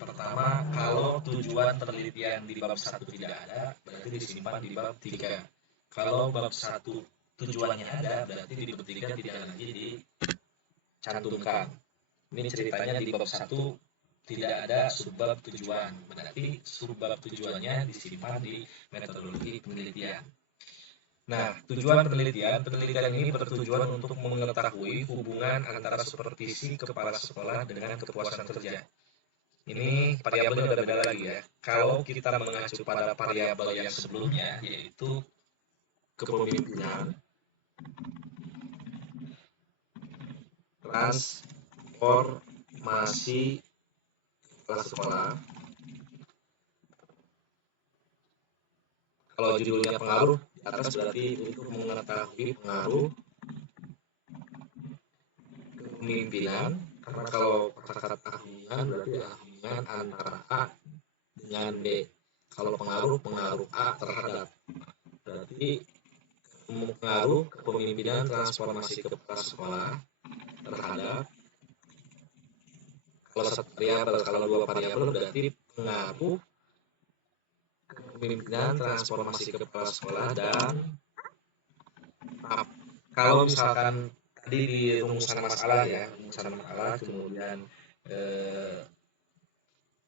pertama, kalau tujuan penelitian di bab 1 tidak ada, berarti disimpan di bab 3. Kalau bab 1 tujuannya ada, berarti di bab 3 tidak lagi dicantumkan. Ini ceritanya di bab 1 tidak ada subbab tujuan, berarti subbab tujuannya disimpan di metodologi penelitian. Nah, tujuan penelitian ini bertujuan untuk mengetahui hubungan antara supervisi kepala sekolah dengan kepuasan kerja. Ini variabelnya udah beda lagi ya. Kalau kita mengacu pada variabel yang sebelumnya, yaitu kepemimpinan, transformasi kepala sekolah. Kalau judulnya pengaruh, di atas berarti untuk mengetahui pengaruh kepemimpinan, karena kalau kata-kata hubungan berarti hubungan antara A dengan B. Kalau pengaruh A terhadap, berarti pengaruh kepemimpinan transformasi kepala sekolah terhadap, kalau dua variabel berarti pengaruh kepemimpinan transformasi kepala sekolah dan Nah, kalau misalkan tadi di rumusan masalah ya, rumusan masalah, kemudian eh,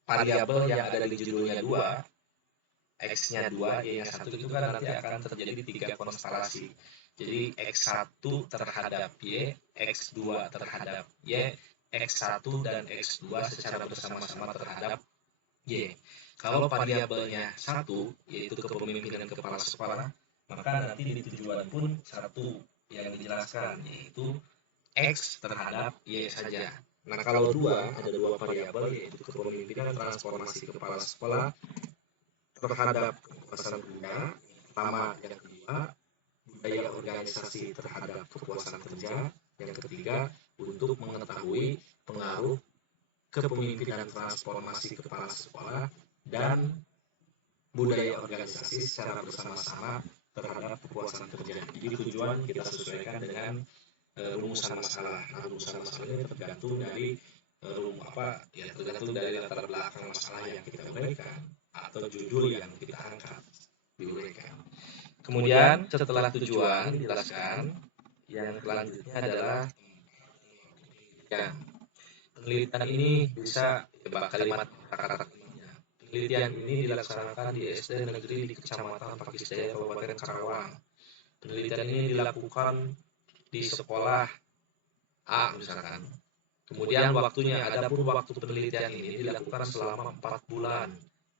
variabel yang ada di judulnya 2, X-nya 2, Y-nya 1 itu kan nanti akan terjadi 3 konstelasi. Jadi X1 terhadap Y, X2 terhadap Y, X1 dan X2 secara bersama-sama terhadap Y. Kalau variabelnya 1, yaitu kepemimpinan kepala sekolah, maka nanti di tujuan pun 1 yang dijelaskan, yaitu X terhadap Y saja. Nah, kalau 2, ada 2 variabel, yaitu kepemimpinan transformasi kepala sekolah terhadap kepuasan benda, pertama, yang kedua, budaya organisasi terhadap kepuasan kerja, yang ketiga, untuk mengetahui pengaruh kepemimpinan transformasi kepala sekolah dan budaya organisasi secara bersama-sama terhadap kepuasan kerja. Jadi tujuan kita sesuaikan dengan rumusan masalah. Nah, rumusan masalah ini tergantung dari tergantung dari latar belakang masalah yang kita uraikan atau judul yang kita angkat diuraikan. Kemudian setelah tujuan dijelaskan, yang selanjutnya adalah penelitian. Penelitian ini bisa kalimat kata-kata. Penelitian ini dilaksanakan di SD negeri di Kecamatan Pakis Jaya, Kabupaten Karawang. Penelitian ini dilakukan di sekolah A misalkan. Kemudian waktunya, adapun waktu penelitian ini dilakukan selama 4 bulan,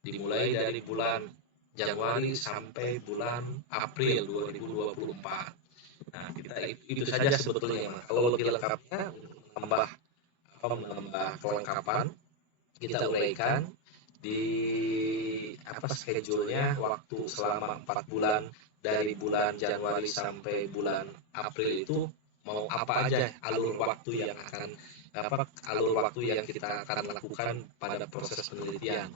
dimulai dari bulan Januari sampai bulan April 2024. Nah, itu saja sebetulnya. Kalau lebih lengkapnya menambah kelengkapan, kita uraikan di schedule-nya, waktu selama 4 bulan dari bulan Januari sampai bulan April itu mau apa aja alur waktu yang kita akan lakukan pada proses penelitian.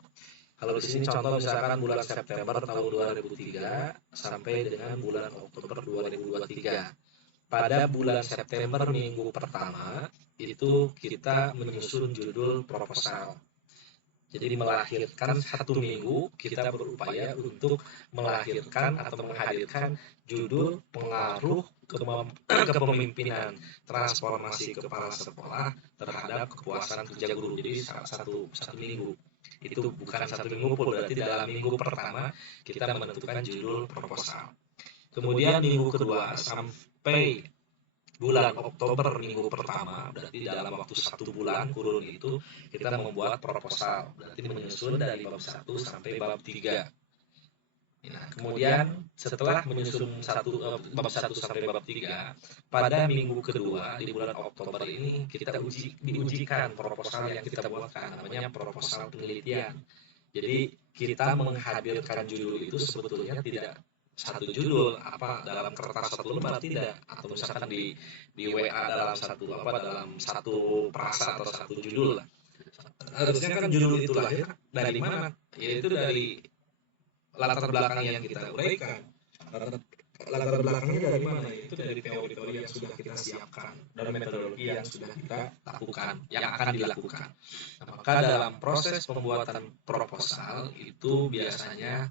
Kalau di sini contoh misalkan bulan September tahun 2003 sampai dengan bulan Oktober 2023. Pada bulan September minggu pertama itu kita menyusun judul proposal. Jadi melahirkan 1 minggu kita berupaya untuk melahirkan atau menghadirkan judul pengaruh kepemimpinan transformasi kepala sekolah terhadap kepuasan kerja guru. Jadi satu minggu. Itu bukan 1 minggu pun, berarti dalam minggu pertama kita menentukan judul proposal. Kemudian minggu kedua sampai bulan Oktober minggu pertama, berarti dalam waktu 1 bulan kurun itu kita membuat proposal, berarti menyusun dari bab 1 sampai bab 3. Nah, kemudian setelah menyusun bab 1 sampai bab 3, pada minggu kedua di bulan Oktober ini kita diujikan proposal yang kita buatkan, namanya proposal penelitian. Jadi kita menghadirkan judul itu sebetulnya tidak satu judul dalam kertas satu lembar, tidak, atau misalkan di WA dalam satu frasa atau satu judul lah. Harusnya kan judul itu lahir dari mana? Yaitu dari latar belakang yang kita uraikan. Latar belakangnya dari mana? Itu dari teori-teori yang sudah kita siapkan dan metodologi yang sudah kita lakukan, yang akan dilakukan. Maka dalam proses pembuatan proposal itu biasanya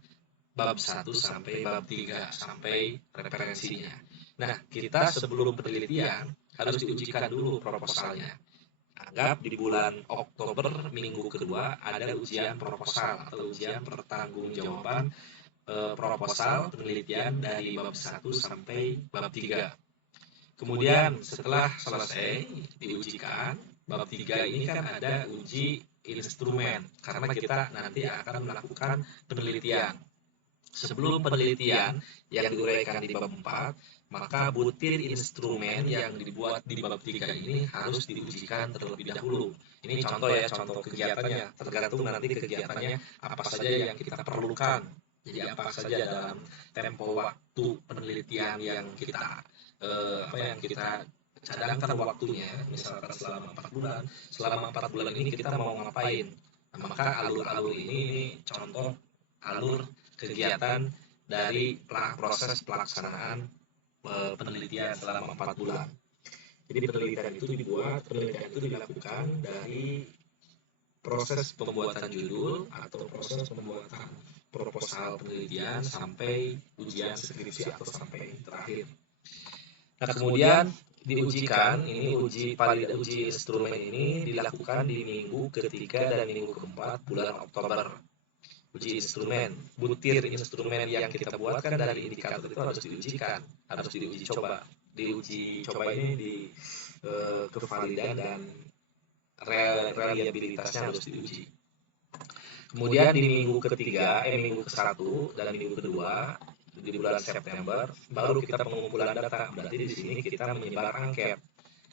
bab 1 sampai bab 3 sampai referensinya. Nah, kita sebelum penelitian harus diujikan dulu proposalnya. Anggap di bulan Oktober minggu kedua ada ujian proposal atau ujian pertanggungjawaban proposal penelitian dari bab 1 sampai bab 3. Kemudian setelah selesai diujikan, bab 3 ini kan ada uji instrumen karena kita nanti akan melakukan penelitian. Sebelum penelitian yang diuraikan di bab 4, maka butir instrumen yang dibuat di bab 3 ini harus diujikan terlebih dahulu. Ini contoh ya, contoh kegiatannya, tergantung nanti kegiatannya apa saja yang kita perlukan. Jadi apa saja dalam tempo waktu penelitian yang kita cadangkan waktunya, misalkan selama 4 bulan. Selama 4 bulan ini kita mau ngapain? Nah, maka alur-alur ini contoh alur kegiatan dari proses pelaksanaan penelitian selama 4 bulan. Jadi penelitian itu dilakukan dari proses pembuatan judul atau proses pembuatan proposal penelitian sampai ujian skripsi atau sampai terakhir. Nah, kemudian diujikan, ini uji instrumen ini dilakukan di minggu ketiga dan minggu keempat bulan Oktober. Uji instrumen, butir instrumen yang kita buatkan dari indikator itu harus diujikan, harus diuji coba. Diuji coba ini di kevalidan dan reliabilitasnya harus diuji. Kemudian di minggu ketiga, minggu ke-1 dan minggu kedua di bulan September baru kita pengumpulan data. Berarti di sini kita menyebar angket.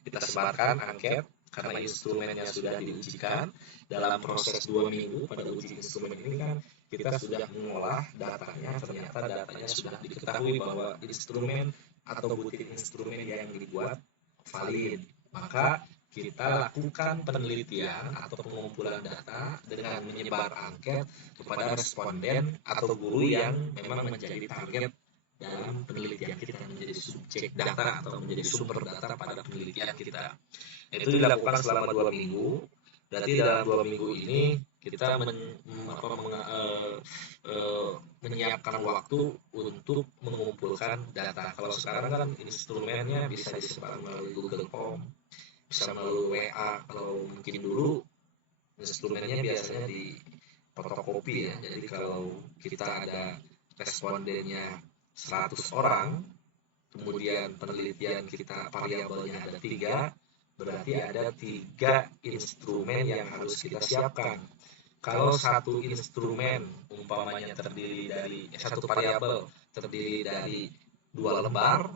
Kita sebarkan angket karena instrumennya sudah diujikan. Dalam proses 2 minggu pada uji instrumen ini kan kita sudah mengolah datanya, ternyata datanya sudah diketahui bahwa instrumen atau butir instrumen yang dibuat valid. Maka kita lakukan penelitian atau pengumpulan data dengan menyebar angket kepada responden atau guru yang memang menjadi target dalam penelitian kita, menjadi subjek data atau menjadi sumber data pada penelitian kita. Itu dilakukan selama 2 minggu. Berarti dalam 2 minggu ini kita menyiapkan waktu untuk mengumpulkan data. Kalau sekarang kan instrumennya bisa disebar melalui Google Form, bisa melalui WA. Kalau mungkin dulu instrumennya biasanya di fotokopi ya. Jadi kalau kita ada respondennya 100 orang, kemudian penelitian kita variabelnya ada 3, berarti ada 3 instrumen yang harus kita siapkan. Kalau satu instrumen umpamanya terdiri dari satu variabel terdiri dari 2 lembar,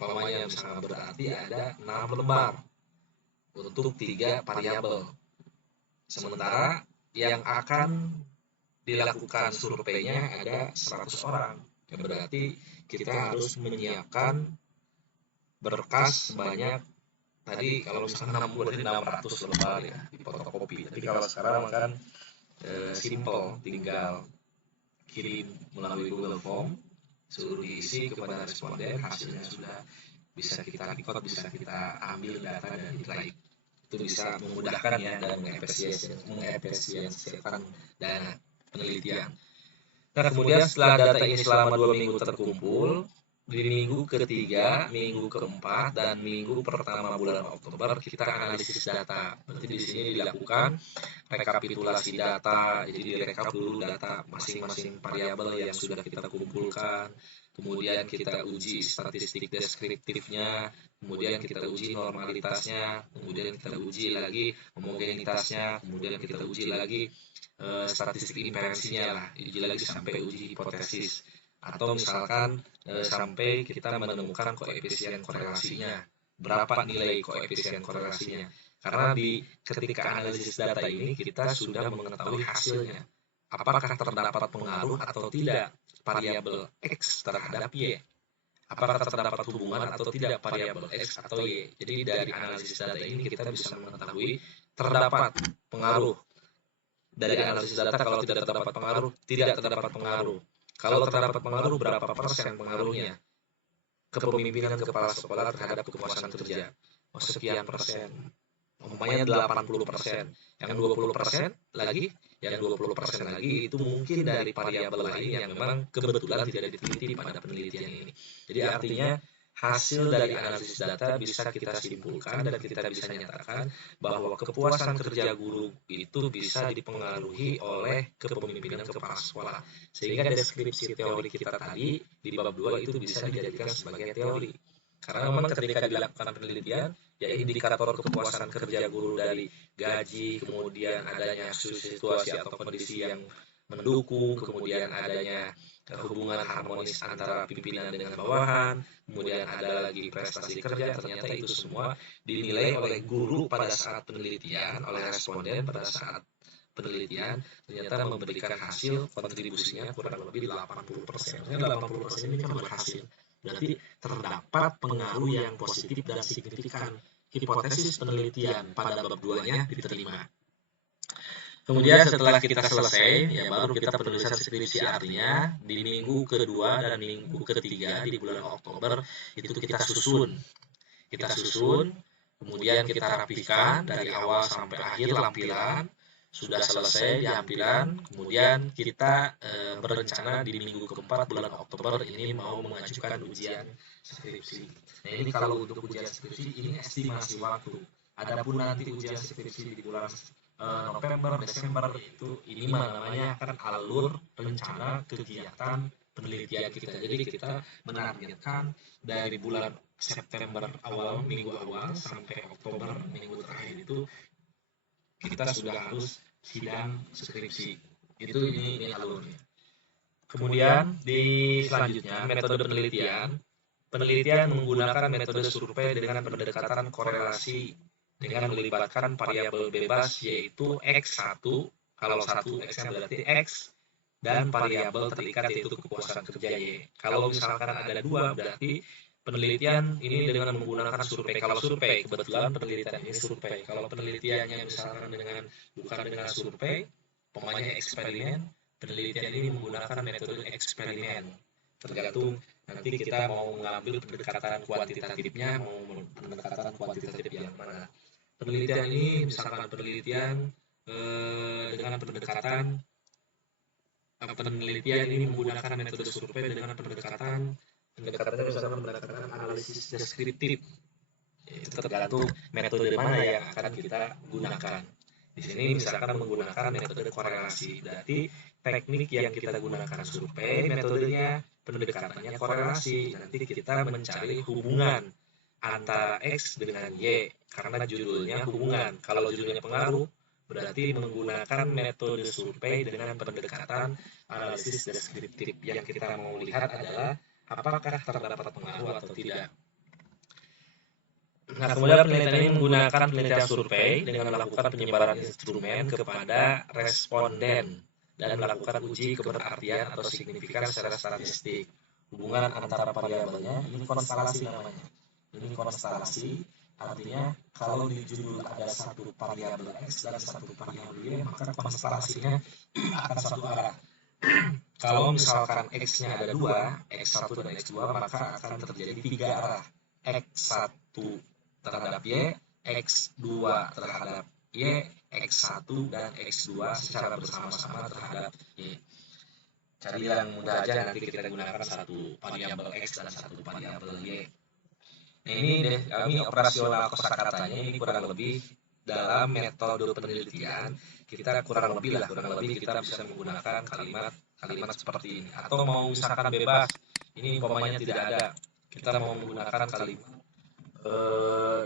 umpamanya misalnya berarti ada 6 lembar untuk 3 variabel. Sementara yang akan dilakukan surveinya ada 100 orang. Ya, berarti kita harus menyiapkan berkas sebanyak, tadi kalau misalnya 600 lembar ya di fotokopi. Tapi kalau sekarang kan simple, tinggal kirim melalui Google Form, suruh diisi kepada responden, hasilnya sudah bisa kita record, bisa kita ambil data dan nilai. Itu bisa memudahkan ya dan mengefisiensikan dana penelitian. Nah, kemudian setelah data ini selama 2 minggu terkumpul, di minggu ketiga, minggu keempat, dan minggu pertama bulan Oktober kita analisis data. Berarti di sini dilakukan rekapitulasi data, jadi direkap dulu data masing-masing variabel yang sudah kita kumpulkan, kemudian kita uji statistik deskriptifnya, kemudian kita uji normalitasnya, kemudian kita uji lagi homogenitasnya, kemudian kita uji lagi statistik inferensinya lah, uji lagi sampai uji hipotesis. Atau misalkan sampai kita menemukan koefisien korelasinya, berapa nilai koefisien korelasinya. Karena ketika analisis data ini kita sudah mengetahui hasilnya, apakah terdapat pengaruh atau tidak variabel X terhadap Y, apakah terdapat hubungan atau tidak variabel X atau Y. Jadi dari analisis data ini kita bisa mengetahui terdapat pengaruh. Dari analisis data kalau tidak terdapat pengaruh, tidak terdapat pengaruh. Kalau terdapat pengaruh, berapa persen pengaruhnya? Kepemimpinan kepala sekolah terhadap kepuasan kerja. Sekian persen. Umpamanya 80%. Yang 20% lagi, yang 20% lagi itu mungkin dari variabel lain yang memang kebetulan tidak diteliti pada penelitian ini. Jadi artinya hasil dari analisis data bisa kita simpulkan dan kita bisa nyatakan bahwa kepuasan kerja guru itu bisa dipengaruhi oleh kepemimpinan kepala sekolah. Sehingga deskripsi teori kita tadi di bab 2 itu bisa dijadikan sebagai teori. Karena memang ketika dilakukan penelitian, ya indikator kepuasan kerja guru dari gaji, kemudian adanya situasi atau kondisi yang mendukung, kemudian adanya hubungan harmonis antara pimpinan dengan bawahan, kemudian ada lagi prestasi kerja, ternyata itu semua dinilai oleh guru pada saat penelitian, oleh responden pada saat penelitian, ternyata memberikan hasil kontribusinya kurang lebih 80%. 80% ini kan berhasil. Berarti terdapat pengaruh yang positif dan signifikan. Hipotesis penelitian pada bab 2-nya diterima. Kemudian setelah kita selesai, ya baru kita penulisan skripsi. Artinya di minggu kedua dan minggu ketiga di bulan Oktober itu kita susun, kemudian kita rapikan dari awal sampai akhir lampiran, sudah selesai diampilan, kemudian kita berencana di minggu keempat bulan Oktober ini mau mengajukan ujian skripsi. Nah ini kalau untuk ujian skripsi ini estimasi waktu. Adapun nanti ujian skripsi di bulan November, Desember ini namanya kan alur rencana kegiatan penelitian kita. Jadi kita menargetkan dari bulan September awal, minggu awal sampai Oktober minggu terakhir itu kita sudah harus sidang skripsi. Itu ini alurnya. Kemudian di selanjutnya metode penelitian menggunakan metode survei dengan pendekatan korelasi dengan melibatkan variabel bebas yaitu X1, kalau satu X-nya berarti X, dan variabel terikat yaitu kepuasan kerja Y. Kalau misalkan ada dua berarti penelitian ini dengan menggunakan survei. Kalau survei, kebetulan penelitian ini survei. Kalau penelitiannya misalkan bukan dengan survei, umpamanya eksperimen, penelitian ini menggunakan metode eksperimen. Tergantung nanti kita mau mengambil pendekatan kuantitatifnya, mau pendekatan kuantitatif yang mana. Penelitian ini misalkan penelitian dengan pendekatan ini menggunakan metode survei dengan pendekatannya misalkan pendekatan analisis deskriptif. Itu tergantung metode mana yang akan kita gunakan. Di sini misalkan menggunakan metode korelasi, berarti teknik yang kita gunakan survei, metodenya pendekatannya korelasi. Nanti kita mencari hubungan antara X dengan Y, karena judulnya hubungan. Kalau judulnya pengaruh, berarti menggunakan metode survei dengan pendekatan analisis deskriptif. Yang kita mau lihat adalah apakah terdapat pengaruh atau tidak. Nah, kemudian penelitian ini menggunakan penelitian survei dengan melakukan penyebaran instrumen kepada responden dan melakukan uji keberartian atau signifikan secara statistik. Hubungan antara variabelnya, ini konstelasi namanya. Ini konstelasi, artinya kalau di judul ada satu variabel X dan satu variabel Y, maka konstelasinya akan satu arah. Kalau misalkan X-nya ada dua, X1 dan X2, maka akan terjadi tiga arah. X1 terhadap Y, X2 terhadap Y, X1 dan X2 secara bersama-sama terhadap Y. Cari yang mudah aja, nanti kita gunakan satu variabel X dan satu variabel Y. Nah ini deh, kami operasional kosakatanya ini kurang lebih dalam metode penelitian kita kurang lebih kita bisa menggunakan kalimat seperti ini, atau mau misalkan bebas, ini umpamanya tidak ada, kita mau menggunakan kalimat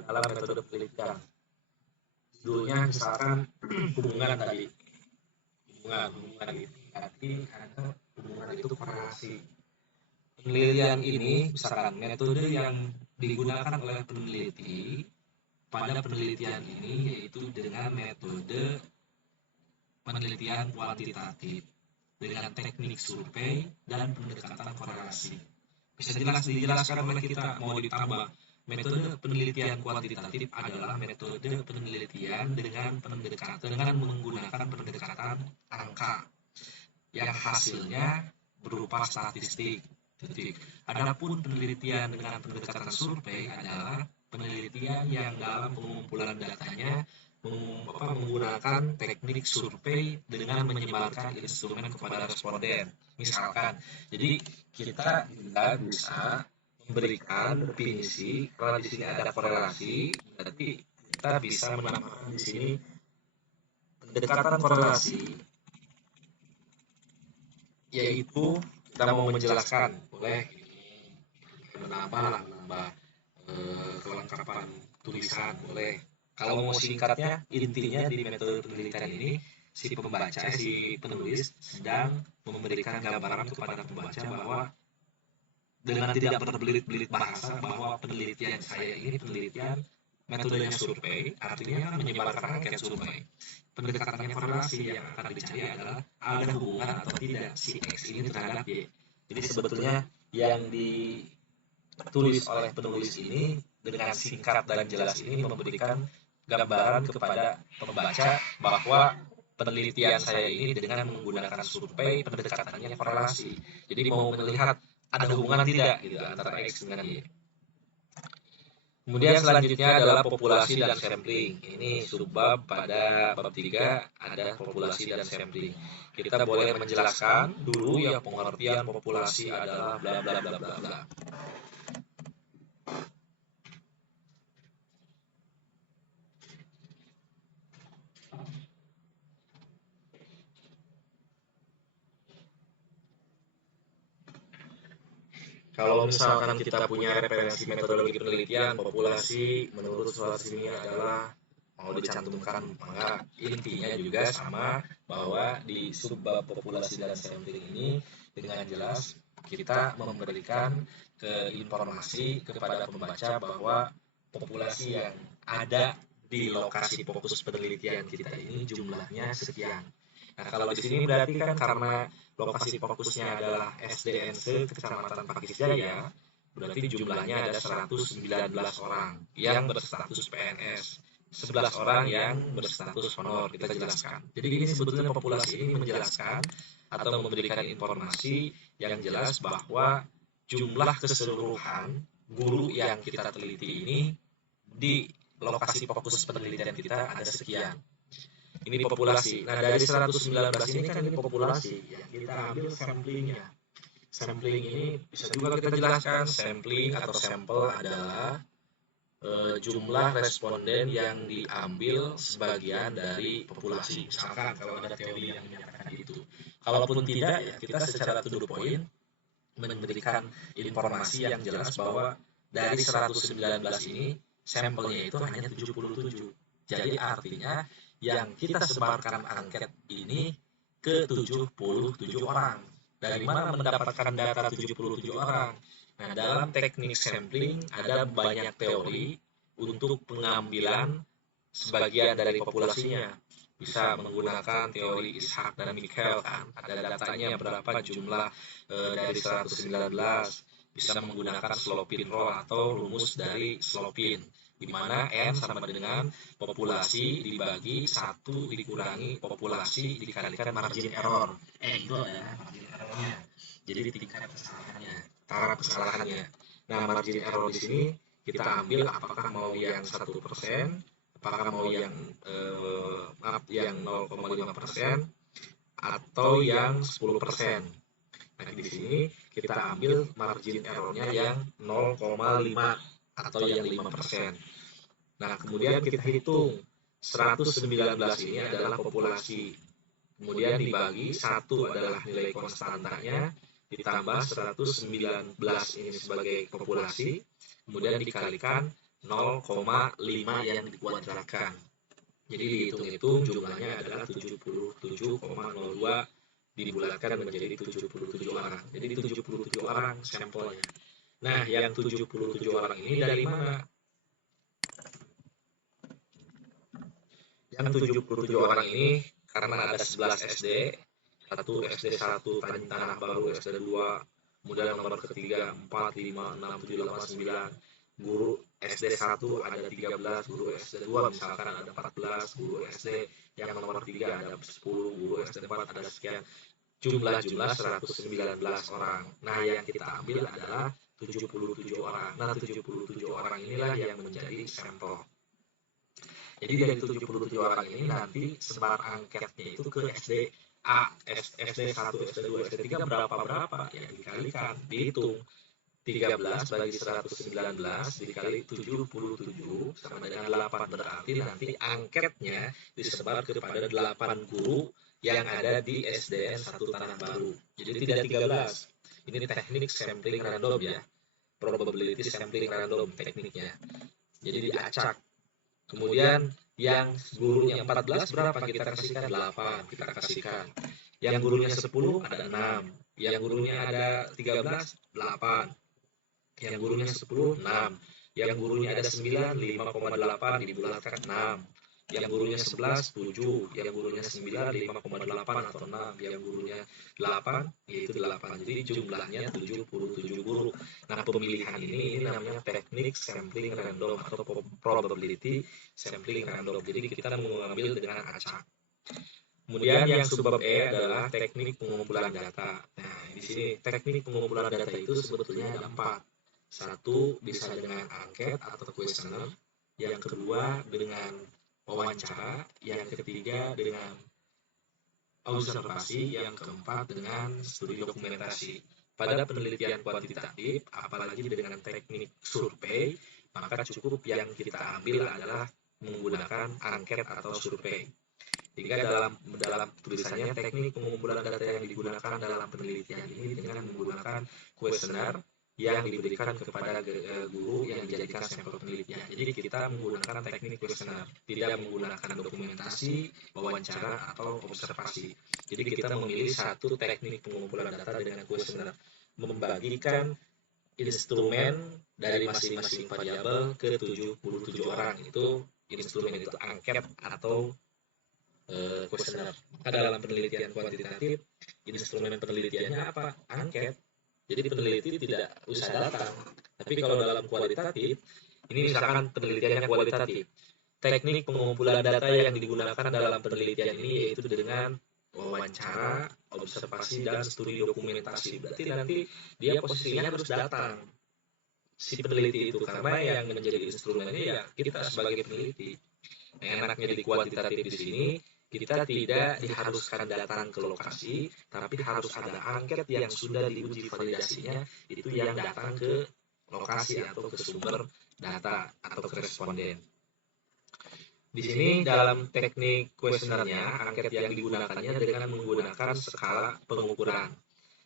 dalam metode penelitian, judulnya misalkan hubungan tadi, hubungan itu berarti ada hubungan itu korelasi. Penelitian ini misalkan metode yang digunakan oleh peneliti pada penelitian ini yaitu dengan metode penelitian kuantitatif dengan teknik survei dan pendekatan korelasi. Bisa dijelaskan oleh kita, mau ditambah metode penelitian kuantitatif adalah metode penelitian dengan menggunakan pendekatan angka yang hasilnya berupa statistik. Adapun penelitian dengan pendekatan survei adalah penelitian yang dalam pengumpulan datanya menggunakan teknik survei dengan menyebarkan instrumen kepada responden. Misalkan, jadi kita juga bisa memberikan definisi kalau di sini ada korelasi, berarti kita bisa menambahkan di sini pendekatan korelasi, yaitu kita mau menjelaskan, boleh menambah kelengkapan tulisan, boleh. Kalau mau singkatnya, intinya di metode penelitian ini si penulis sedang memberikan gambaran kepada pembaca bahwa dengan tidak berbelit-belit bahasa bahwa penelitian saya ini penelitian metodenya survei, artinya kan menyebarkan angket survei. Pendekatannya korelasi, yang akan dicari adalah ada hubungan atau tidak si X ini terhadap Y. Jadi sebetulnya yang ditulis oleh penulis ini dengan singkat dan jelas ini memberikan gambaran kepada pembaca bahwa penelitian saya ini dengan menggunakan survei, pendekatannya korelasi. Jadi mau melihat ada hubungan tidak gitu antara X dengan Y. Kemudian selanjutnya adalah populasi dan sampling. Ini subbab pada bab 3 ada populasi dan sampling. Kita boleh menjelaskan dulu ya pengertian populasi adalah bla bla bla bla bla. Kalau misalkan kita punya referensi metodologi penelitian, populasi menurut soal sini adalah mau dicantumkan enggak, intinya juga sama bahwa di subbab populasi dan sampling ini dengan jelas kita memberikan informasi kepada pembaca bahwa populasi yang ada di lokasi fokus penelitian kita ini jumlahnya sekian. Nah, kalau di sini berarti kan karena lokasi fokusnya adalah SDNC Kecamatan Pakis Jaya, berarti jumlahnya ada 119 orang yang berstatus PNS, 11 orang yang berstatus honor, kita jelaskan. Jadi ini sebetulnya populasi ini menjelaskan atau memberikan informasi yang jelas bahwa jumlah keseluruhan guru yang kita teliti ini di lokasi fokus penelitian kita ada sekian. Ini populasi. Nah, dari 119 ini kan ini populasi. Ya, kita ambil samplingnya. Sampling ini bisa juga kita jelaskan, sampling atau sampel adalah jumlah responden yang diambil sebagian dari populasi. Misalkan kalau ada teori yang menyatakan itu. Kalaupun tidak, ya kita secara to the point memberikan informasi yang jelas bahwa dari 119 ini sampelnya itu hanya 77. Jadi artinya yang kita sebarkan angket ini ke 77 orang. Dari mana mendapatkan data 77 orang? Nah, dalam teknik sampling ada banyak teori untuk pengambilan sebagian dari populasinya. Bisa menggunakan teori Ishak dan Michael kan. Ada datanya berapa jumlah dari 119. Bisa menggunakan Slopin rule atau rumus dari Slopin, di mana N sama dengan populasi dibagi 1 dikurangi populasi dikalikan margin error. Itu adalah margin errornya. Jadi tingkat kesalahannya, taraf kesalahannya. Nah, margin error di sini kita ambil apakah mau yang 1%, apakah mau yang 0,5% atau yang 10%. Nah, di sini kita ambil margin errornya yang 0,5 atau yang 5%. Nah, kemudian kita hitung 119 ini adalah populasi. Kemudian dibagi 1 adalah nilai konstantanya, ditambah 119 ini sebagai populasi, kemudian dikalikan 0,5 yang dikuadratkan. Jadi dihitung-hitung jumlahnya adalah 77,02 dibulatkan menjadi 77 orang. Jadi 77 orang sampelnya. Nah, yang 77 orang ini dari mana? Yang 77 orang ini karena ada 11 SD, 1 Tanah Baru, SD 2, kemudian nomor ketiga 4, 5, 6, 7, 8, 9, guru SD 1 ada 13, guru SD 2 misalkan ada 14, guru SD yang nomor 3 ada 10, guru SD 4 ada sekian. Jumlah 119 orang. Nah, yang kita ambil adalah 77 orang. Nah, 77 orang inilah yang menjadi sampel. Jadi dari 77 orang ini nanti sebar angketnya itu ke SD A, SD 1, SD 2, SD 3 berapa? Ya dikalikan, dihitung. 13 bagi 119 dikali 77 sama dengan 8, berarti nanti angketnya disebar kepada 8 guru yang ada di SDN 1 Tanah Baru. Jadi tidak 13. Ini teknik sampling random ya. Probability sampling random tekniknya. Jadi diacak. Kemudian yang gurunya 14 berapa kita kasihkan? 8 kita kasihkan. Yang gurunya 10 ada 6. Yang gurunya ada 13, 8. Yang gurunya 10, 6. Yang gurunya ada 9, 5,8 dibulatkan 6. Yang gurunya 11, 7. Yang gurunya 9, 5,8 atau 6. Yang gurunya 8, yaitu 8. Jadi jumlahnya 77 guru. Nah, pemilihan ini namanya teknik sampling random atau probability sampling random. Jadi kita mengambil dengan acak. Kemudian yang subbab E adalah teknik pengumpulan data. Nah, di sini teknik pengumpulan data itu sebetulnya ada 4. Satu bisa dengan angket atau kuesioner, yang kedua dengan wawancara, yang ketiga dengan observasi, yang keempat dengan studi dokumentasi. Pada penelitian kuantitatif, apalagi dengan teknik survei, maka cukup yang kita ambil adalah menggunakan angket atau survei. Jika dalam tulisannya teknik pengumpulan data yang digunakan dalam penelitian ini dengan menggunakan kuesioner yang diberikan kepada guru yang dijadikan sampel penelitian. Jadi kita menggunakan teknik kuesioner, tidak menggunakan dokumentasi, wawancara, atau observasi. Jadi kita memilih satu teknik pengumpulan data dengan kuesioner, membagikan instrumen dari masing-masing variabel ke 77 orang. Itu instrumen itu angket atau kuesioner. Maka dalam penelitian kuantitatif, instrumen penelitiannya apa? Angket. Jadi peneliti tidak usah datang. Tapi kalau dalam kualitatif, ini misalkan penelitiannya kualitatif. Teknik pengumpulan data yang digunakan dalam penelitian ini yaitu dengan wawancara, observasi, dan studi dokumentasi. Berarti nanti dia posisinya harus datang, si peneliti itu, karena yang menjadi instrumennya ya kita sebagai peneliti. Enaknya di kuantitatif di sini, kita tidak diharuskan datang ke lokasi, tapi harus ada angket yang sudah diuji validasinya, itu yang datang ke lokasi atau ke sumber data atau ke responden. Di sini dalam teknik kuesionernya, angket yang digunakannya dengan menggunakan skala pengukuran.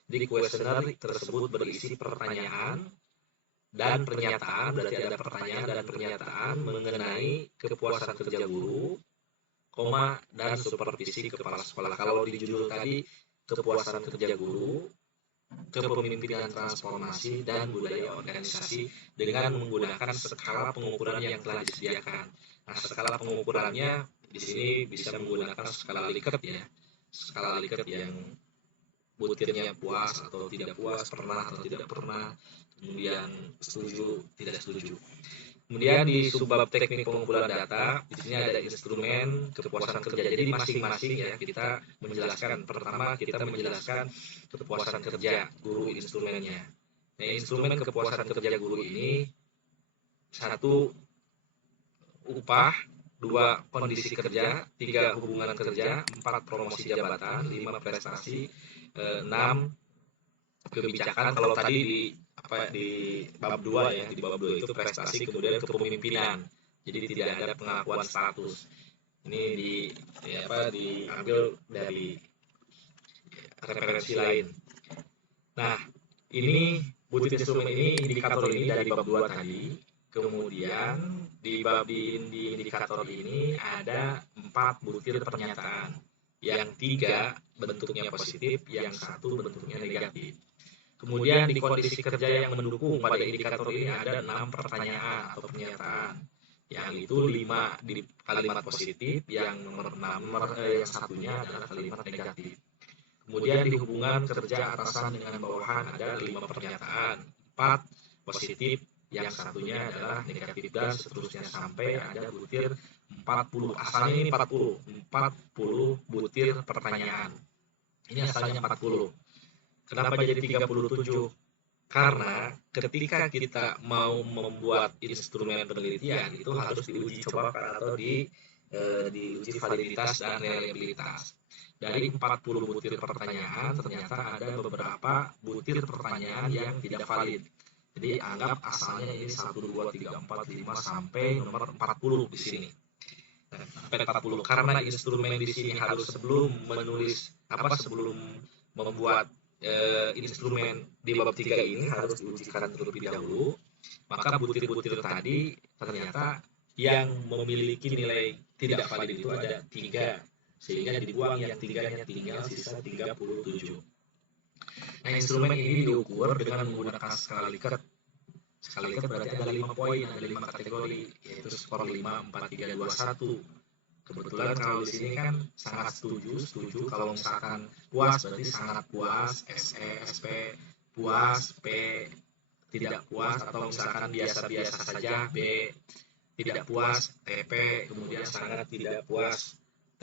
Di kuesioner tersebut berisi pertanyaan dan pernyataan, berarti ada pertanyaan dan pernyataan mengenai kepuasan kerja guru, dan supervisi kepala sekolah. Kalau di judul tadi kepuasan kerja guru, kepemimpinan transformasi, dan budaya organisasi dengan menggunakan skala pengukuran yang telah disediakan. Nah, skala pengukurannya di sini bisa menggunakan skala Likert ya. Skala Likert yang butirnya puas atau tidak puas, pernah atau tidak pernah, kemudian setuju, tidak setuju. Kemudian di subbab teknik pengumpulan data, di sini ada instrumen kepuasan kerja. Jadi masing-masing ya kita menjelaskan. Pertama kita menjelaskan kepuasan kerja guru instrumennya. Nah, instrumen kepuasan kerja guru ini: satu, upah; dua, kondisi kerja; tiga, hubungan kerja; empat, promosi jabatan; lima, prestasi; enam, kebijakan. Kalau tadi di bab 2 ya, di bab 2 itu prestasi, kemudian kepemimpinan. Jadi tidak ada pengakuan status. Ini diambil dari referensi lain. Nah, ini butir instrumen ini, indikator ini dari bab 2 tadi. Kemudian di indikator ini ada 4 butir pernyataan. Yang 3 bentuknya positif, yang 1 bentuknya negatif. Kemudian di kondisi kerja yang mendukung pada indikator ini ada 6 pertanyaan atau pernyataan, yang itu 5 di kalimat positif, yang yang satunya adalah kalimat negatif. Kemudian di hubungan kerja atasan dengan bawahan ada 5 pernyataan, 4 positif, yang satunya adalah negatif, dan seterusnya sampai ada butir 40. Asalnya ini 40 butir pertanyaan. Ini asalnya 40. Kenapa jadi 37? Karena ketika kita mau membuat instrumen penelitian itu harus diuji cobakan atau diuji validitas dan reliabilitas. Dari 40 butir pertanyaan ternyata ada beberapa butir pertanyaan yang tidak valid. Jadi anggap asalnya ini 1, 2, 3, 4, 5 sampai nomor 40 di sini. Sampai 40 karena instrumen di sini harus sebelum membuat instrumen di bab 3 ini harus diujikan terlebih dahulu. Maka butir-butir tadi ternyata yang memiliki nilai tidak valid itu ada 3, sehingga dibuang yang 3-nya, tinggal sisa 37. Nah, instrumen ini diukur dengan menggunakan skala Likert. Skala Likert berarti ada 5 poin, ada 5 kategori, yaitu skor 5, 4, 3, 2, 1. Kebetulan kalau di sini kan sangat setuju. Kalau misalkan puas berarti sangat puas, SE, SP, puas, P, tidak puas, atau misalkan biasa-biasa saja, B, tidak puas, TP, kemudian sangat tidak puas, T,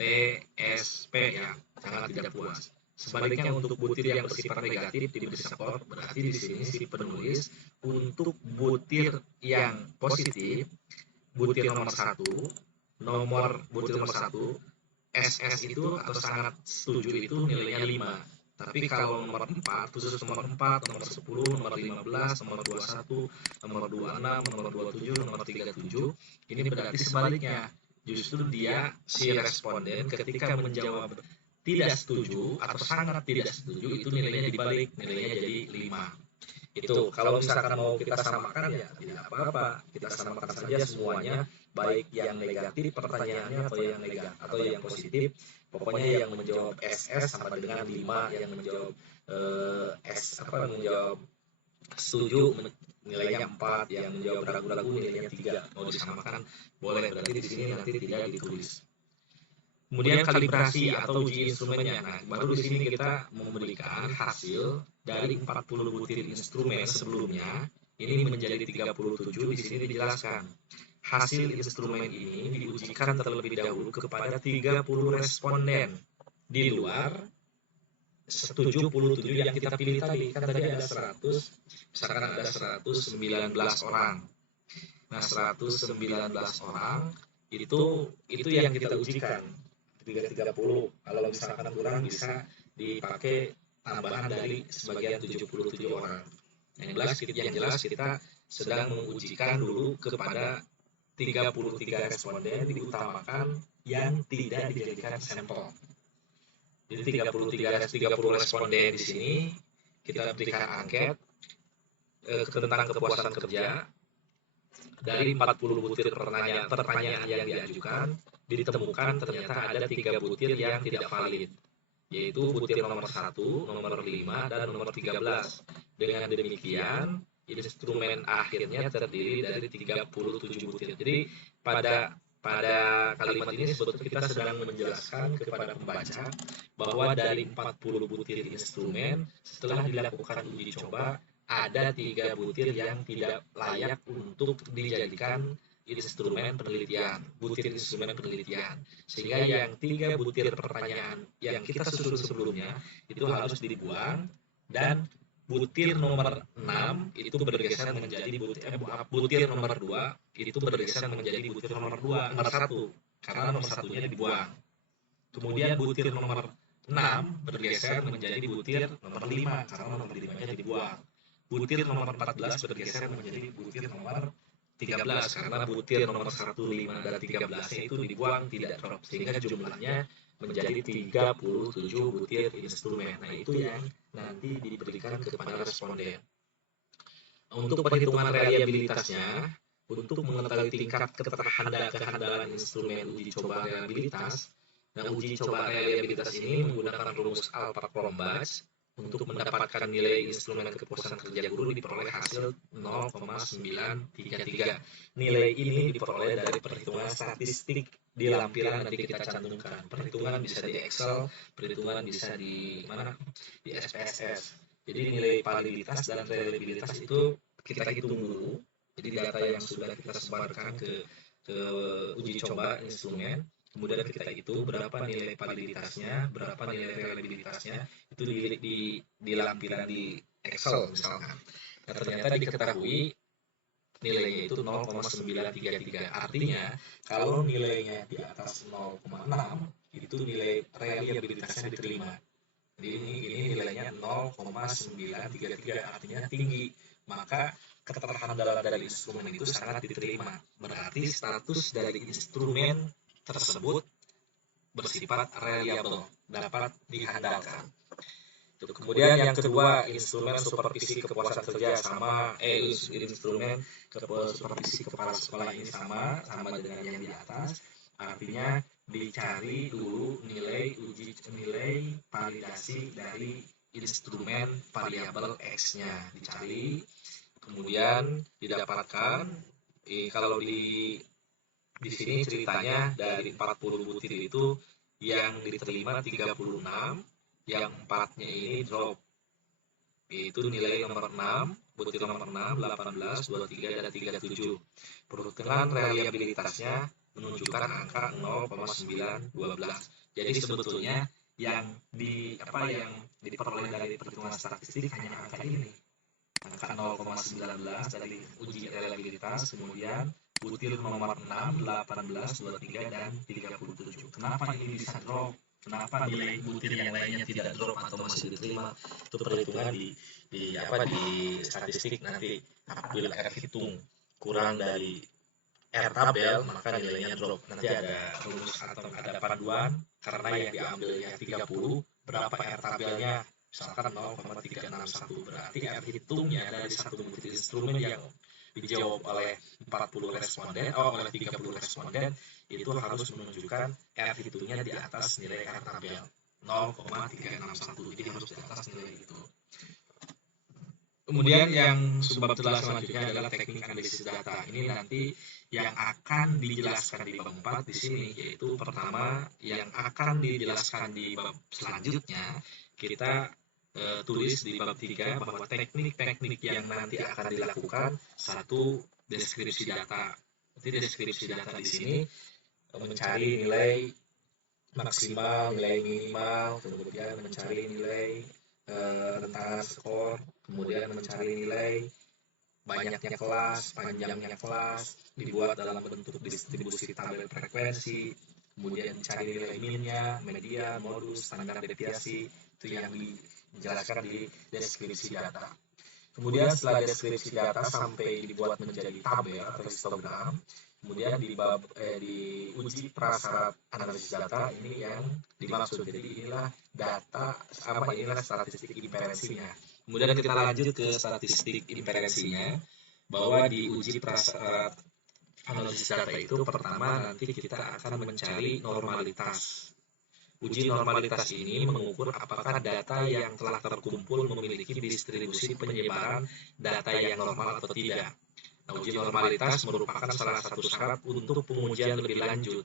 SP ya, sangat tidak puas. Sebaliknya untuk butir yang bersifat negatif diberi support, berarti di sini si penulis untuk butir yang positif, butir nomor 1, butir nomor 1, SS itu atau sangat setuju itu nilainya 5. Tapi kalau nomor 4, khusus nomor 4, nomor 10, nomor 15, nomor 21, nomor 26, nomor 27, nomor 37, ini berarti sebaliknya. Justru dia, si responden ketika menjawab tidak setuju atau sangat tidak setuju, itu nilainya dibalik, nilainya jadi 5. Itu kalau misalkan mau kita samakan ya tidak apa-apa, kita samakan saja semuanya, baik yang negatif pertanyaannya atau yang negatif atau yang positif. Pokoknya yang menjawab SS sama dengan 5, yang menjawab menjawab setuju nilainya 4, yang menjawab ragu-ragu nilainya 3. Mau disamakan boleh, berarti di sini nanti tidak ditulis. Kemudian kalibrasi atau uji instrumennya. Nah, baru di sini kita memberikan hasil dari 40 butir instrumen sebelumnya. Ini menjadi 37, di sini dijelaskan. Hasil instrumen ini diujikan terlebih dahulu kepada 30 responden di luar 77 yang kita pilih tadi. Kan tadi ada 100, misalkan ada 119 orang. Nah, 119 orang itu yang kita ujikan. 30. Kalau misalkan kurang bisa dipakai tambahan dari sebagian 77 orang. Yang jelas kita sedang mengujikan dulu kepada 33 responden, diutamakan yang tidak dijadikan sampel. Jadi 30 responden di sini kita berikan angket tentang kepuasan kerja. Dari 40 butir pertanyaan yang diajukan, ditemukan ternyata ada 3 butir yang tidak valid, yaitu butir nomor 1, nomor 5, dan nomor 13. Dengan demikian, instrumen akhirnya terdiri dari 37 butir. Jadi pada kalimat ini sebetulnya kita sedang menjelaskan kepada pembaca bahwa dari 40 butir instrumen, setelah dilakukan uji coba, ada 3 butir yang tidak layak untuk dijadikan instrumen penelitian, butir instrumen penelitian. Sehingga yang 3 butir pertanyaan yang kita susun sebelumnya itu harus dibuang, dan butir nomor 6 itu bergeser menjadi butir nomor 2 itu bergeser menjadi butir nomor 1 karena nomor 1-nya dibuang. Kemudian butir nomor 6 bergeser menjadi butir nomor 5 karena nomor 5-nya dibuang. Butir nomor 14 bergeser menjadi butir nomor 13 karena butir nomor 1, 5, dan 13-nya itu dibuang, tidak drop, sehingga jumlahnya menjadi 37 butir instrumen. Nah, itu yang nanti diberikan kepada responden. Untuk perhitungan reliabilitasnya, untuk mengetahui tingkat kehandalan instrumen uji coba reliabilitas, nah uji coba reliabilitas ini menggunakan rumus Alpert-Cronbach. Untuk mendapatkan nilai instrumen kepuasan kerja guru diperoleh hasil 0,933. Nilai ini diperoleh dari perhitungan statistik di lampiran nanti kita cantumkan. Perhitungan bisa di Excel, perhitungan bisa di mana? Di SPSS. Jadi nilai validitas dan reliabilitas itu kita hitung dulu. Jadi data yang sudah kita sebarkan ke uji coba instrumen, kemudian kita hitung berapa nilai validitasnya, berapa nilai reliabilitasnya, itu di lampiran di Excel misalkan. Nah, ternyata diketahui nilainya itu 0,933. Artinya kalau nilainya di atas 0,6 itu nilai reliabilitasnya diterima. Jadi ini nilainya 0,933, artinya tinggi. Maka keterhandalan dari instrumen itu sangat diterima. Berarti status dari instrumen tersebut bersifat reliable, dapat diandalkan. Kemudian yang kedua, instrumen supervisi kepuasan kerja instrumen supervisi kepala sekolah ini sama dengan yang di atas. Artinya dicari dulu nilai validasi dari instrumen variabel X-nya, dicari, kemudian didapatkan. Kalau di sini ceritanya dari 40 butir itu yang diterima 36, yang 4-nya ini drop. Itu nilai nomor 6, butir nomor 6, 18, 23, dan 37. Perhitungan reliabilitasnya menunjukkan angka 0,912. Jadi sebetulnya yang diperoleh dari perhitungan statistik hanya angka ini, angka 0,19 dari uji reliabilitas, kemudian butir nomor 6, 18, 23, dan 37. Kenapa ini bisa drop? Kenapa nilai butir yang lainnya tidak drop atau masih diterima? Itu perhitungan di statistik nanti. Apabila R hitung kurang dari R tabel, maka nilainya drop. Nanti ada rumus atau ada panduan, karena yang diambilnya 30, berapa R tabelnya? Misalkan 0,361, berarti R hitungnya dari satu butir instrumen yang dijawab oleh 40 responden, oleh 30 responden, itu harus menunjukkan R hitungnya di atas nilai R tabel 0,361, jadi harus di atas nilai itu. Kemudian yang sebab selanjutnya adalah teknik analisis data. Ini nanti yang akan dijelaskan di bab 4 di sini, yaitu pertama yang akan dijelaskan di bab selanjutnya, kita tulis di bab 3 bahwa teknik-teknik yang nanti akan dilakukan. Satu, deskripsi data. Jadi deskripsi data di sini mencari nilai maksimal, nilai minimal, kemudian mencari nilai rentangan skor, kemudian mencari nilai banyaknya kelas, panjangnya kelas, dibuat dalam bentuk distribusi tabel frekuensi, kemudian mencari nilai minnya, median, modus, standar deviasi, itu yang dijelaskan di deskripsi data. Kemudian setelah deskripsi data sampai dibuat menjadi tabel atau histogram, kemudian diuji prasyarat analisis data, ini yang dimaksud. Jadi inilah data, inilah statistik inferensinya. Kemudian kita lanjut ke statistik inferensinya, bahwa diuji prasyarat analisis data itu pertama nanti kita akan mencari normalitas. Uji normalitas ini mengukur apakah data yang telah terkumpul memiliki distribusi penyebaran data yang normal atau tidak. Nah, uji normalitas merupakan salah satu syarat untuk pengujian lebih lanjut.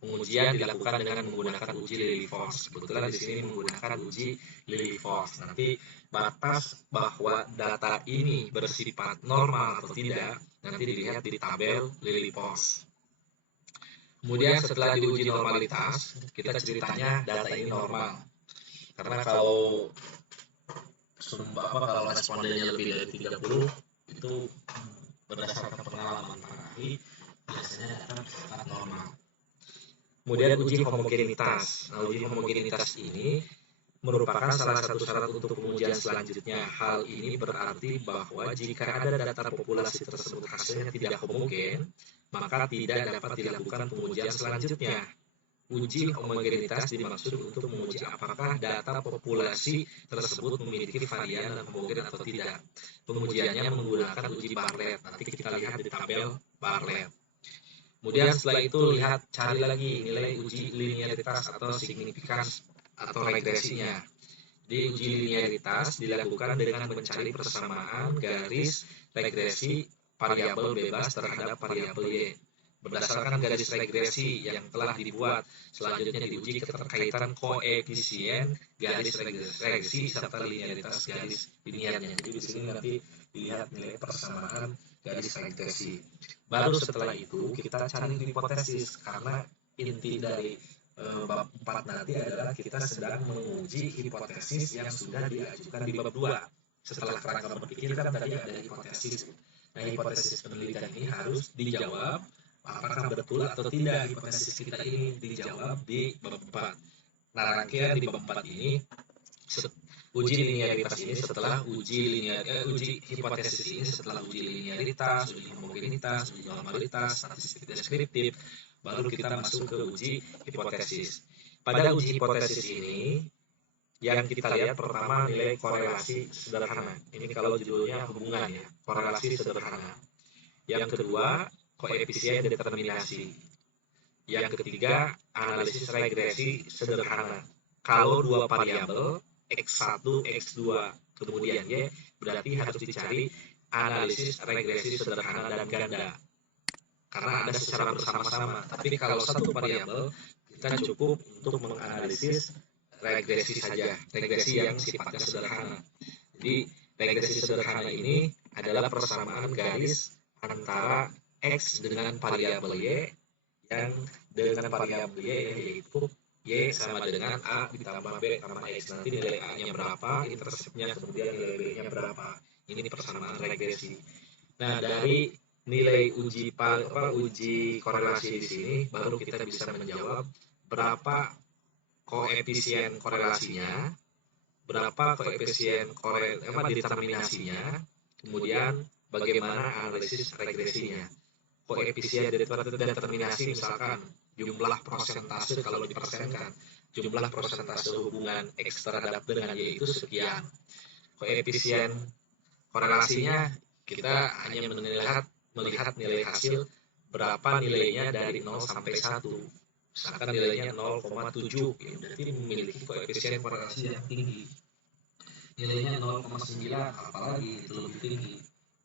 Pengujian dilakukan dengan menggunakan uji Lilliefors. Kebetulan di sini menggunakan uji Lilliefors. Nanti batas bahwa data ini bersifat normal atau tidak nanti dilihat di tabel Lilliefors. Kemudian setelah diuji normalitas, kita ceritanya data ini normal. Karena kalau respondennya lebih dari 30, itu berdasarkan pengalaman ahli, biasanya data bersifat normal. Kemudian uji homogenitas. Nah, uji homogenitas ini merupakan salah satu syarat untuk pengujian selanjutnya. Hal ini berarti bahwa jika ada data populasi tersebut hasilnya tidak homogen, maka tidak dapat dilakukan pengujian selanjutnya. Uji homogenitas dimaksud untuk menguji apakah data populasi tersebut memiliki varian dan homogen atau tidak. Pengujiannya menggunakan uji Bartlett. Nanti kita lihat di tabel Bartlett. Kemudian setelah itu cari lagi nilai uji linearitas atau signifikans atau regresinya. Di uji linearitas dilakukan dengan mencari persamaan garis regresi variabel bebas terhadap variabel Y. Berdasarkan garis regresi yang telah dibuat, selanjutnya diuji keterkaitan koefisien garis regresi serta linearitas garis linearnya. Jadi di sini nanti dilihat nilai persamaan garis regresi. Baru setelah itu kita cari hipotesis, karena inti dari bab 4 nanti adalah kita sedang menguji hipotesis yang sudah diajukan di bab 2. Setelah kerangka berpikir kan tadi ada hipotesis. Nah, hipotesis penelitian ini harus dijawab apakah betul atau tidak hipotesis kita ini dijawab di bab 4. Nah, rangkaian di bab 4 ini uji linearitas ini setelah uji hipotesis ini setelah uji linearitas, uji homogenitas, uji normalitas, statistik deskriptif, baru kita masuk ke uji hipotesis. Pada uji hipotesis ini yang kita lihat pertama nilai korelasi sederhana. Ini kalau judulnya hubungan ya, korelasi sederhana. Yang kedua, koefisien determinasi. Yang ketiga, analisis regresi sederhana. Kalau dua variabel X1, X2, kemudian Y, berarti harus dicari analisis regresi sederhana dan ganda. Karena ada secara bersama-sama. Tapi kalau satu variabel, kita cukup untuk menganalisis regresi saja, regresi yang sifatnya sederhana. Jadi regresi sederhana ini adalah persamaan garis antara X dengan variabel Y, yang dengan variabel Y yaitu Y sama dengan A ditambah B tambah X. Nanti nilai A-nya berapa, interceptnya, kemudian nilai B-nya berapa. Ini persamaan regresi. Nah, dari nilai uji korelasi di sini baru kita bisa menjawab berapa koefisien korelasinya, berapa koefisien determinasinya, kemudian bagaimana analisis regresinya. Koefisien determinasi misalkan jumlah persentase, kalau dipersenkan jumlah persentase hubungan X terhadap dengan Y itu sekian. Koefisien korelasinya kita hanya melihat nilai hasil berapa nilainya dari 0 sampai 1. Misalkan nilainya 0,7, ya berarti memiliki koefisien korelasi yang tinggi. Nilainya 0,9, apalagi itu lebih tinggi.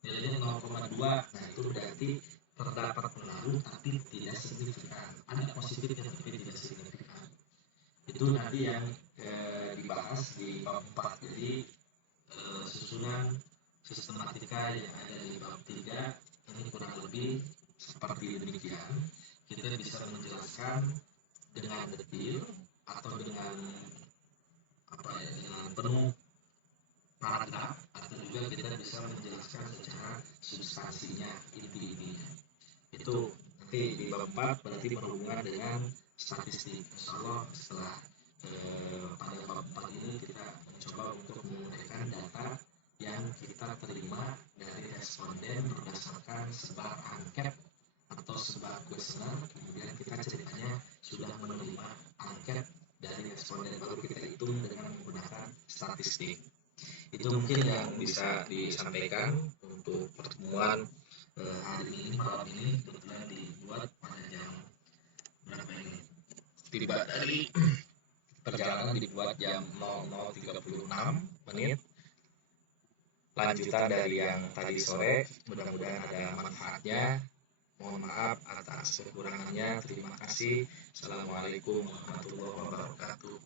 Nilainya 0,2, nah itu berarti terdapat pengaruh tapi tidak signifikan. Ada positifnya tapi tidak signifikan. Itu nanti yang dibahas di bab 4. Jadi susunan sistematika yang ada di bab 3 ini kurang lebih seperti demikian. Kita bisa menjelaskan dengan detail atau dengan dengan penuh paragraf, atau juga kita bisa menjelaskan secara substansinya, inti-intinya. Itu nanti di bab 4 berarti berhubungan dengan statistik. Insyaallah setelah pada bab 4 ini kita mencoba untuk menggunakan data yang kita terima dari responden berdasarkan sebar angket atau sebar kuesioner. Kemudian kita ceritanya sudah menerima angket dari responden, baru kita hitung dengan menggunakan statistik. Itu mungkin yang bisa disampaikan untuk pertemuan hari ini. Malam ini kebetulan dibuat pada jam berapa ini? Tiba dari perjalanan dibuat jam 00.36 menit. Lanjutan dari yang tadi sore, mudah-mudahan ada manfaatnya. Mohon maaf atas kekurangannya. Terima kasih. Assalamualaikum warahmatullahi wabarakatuh.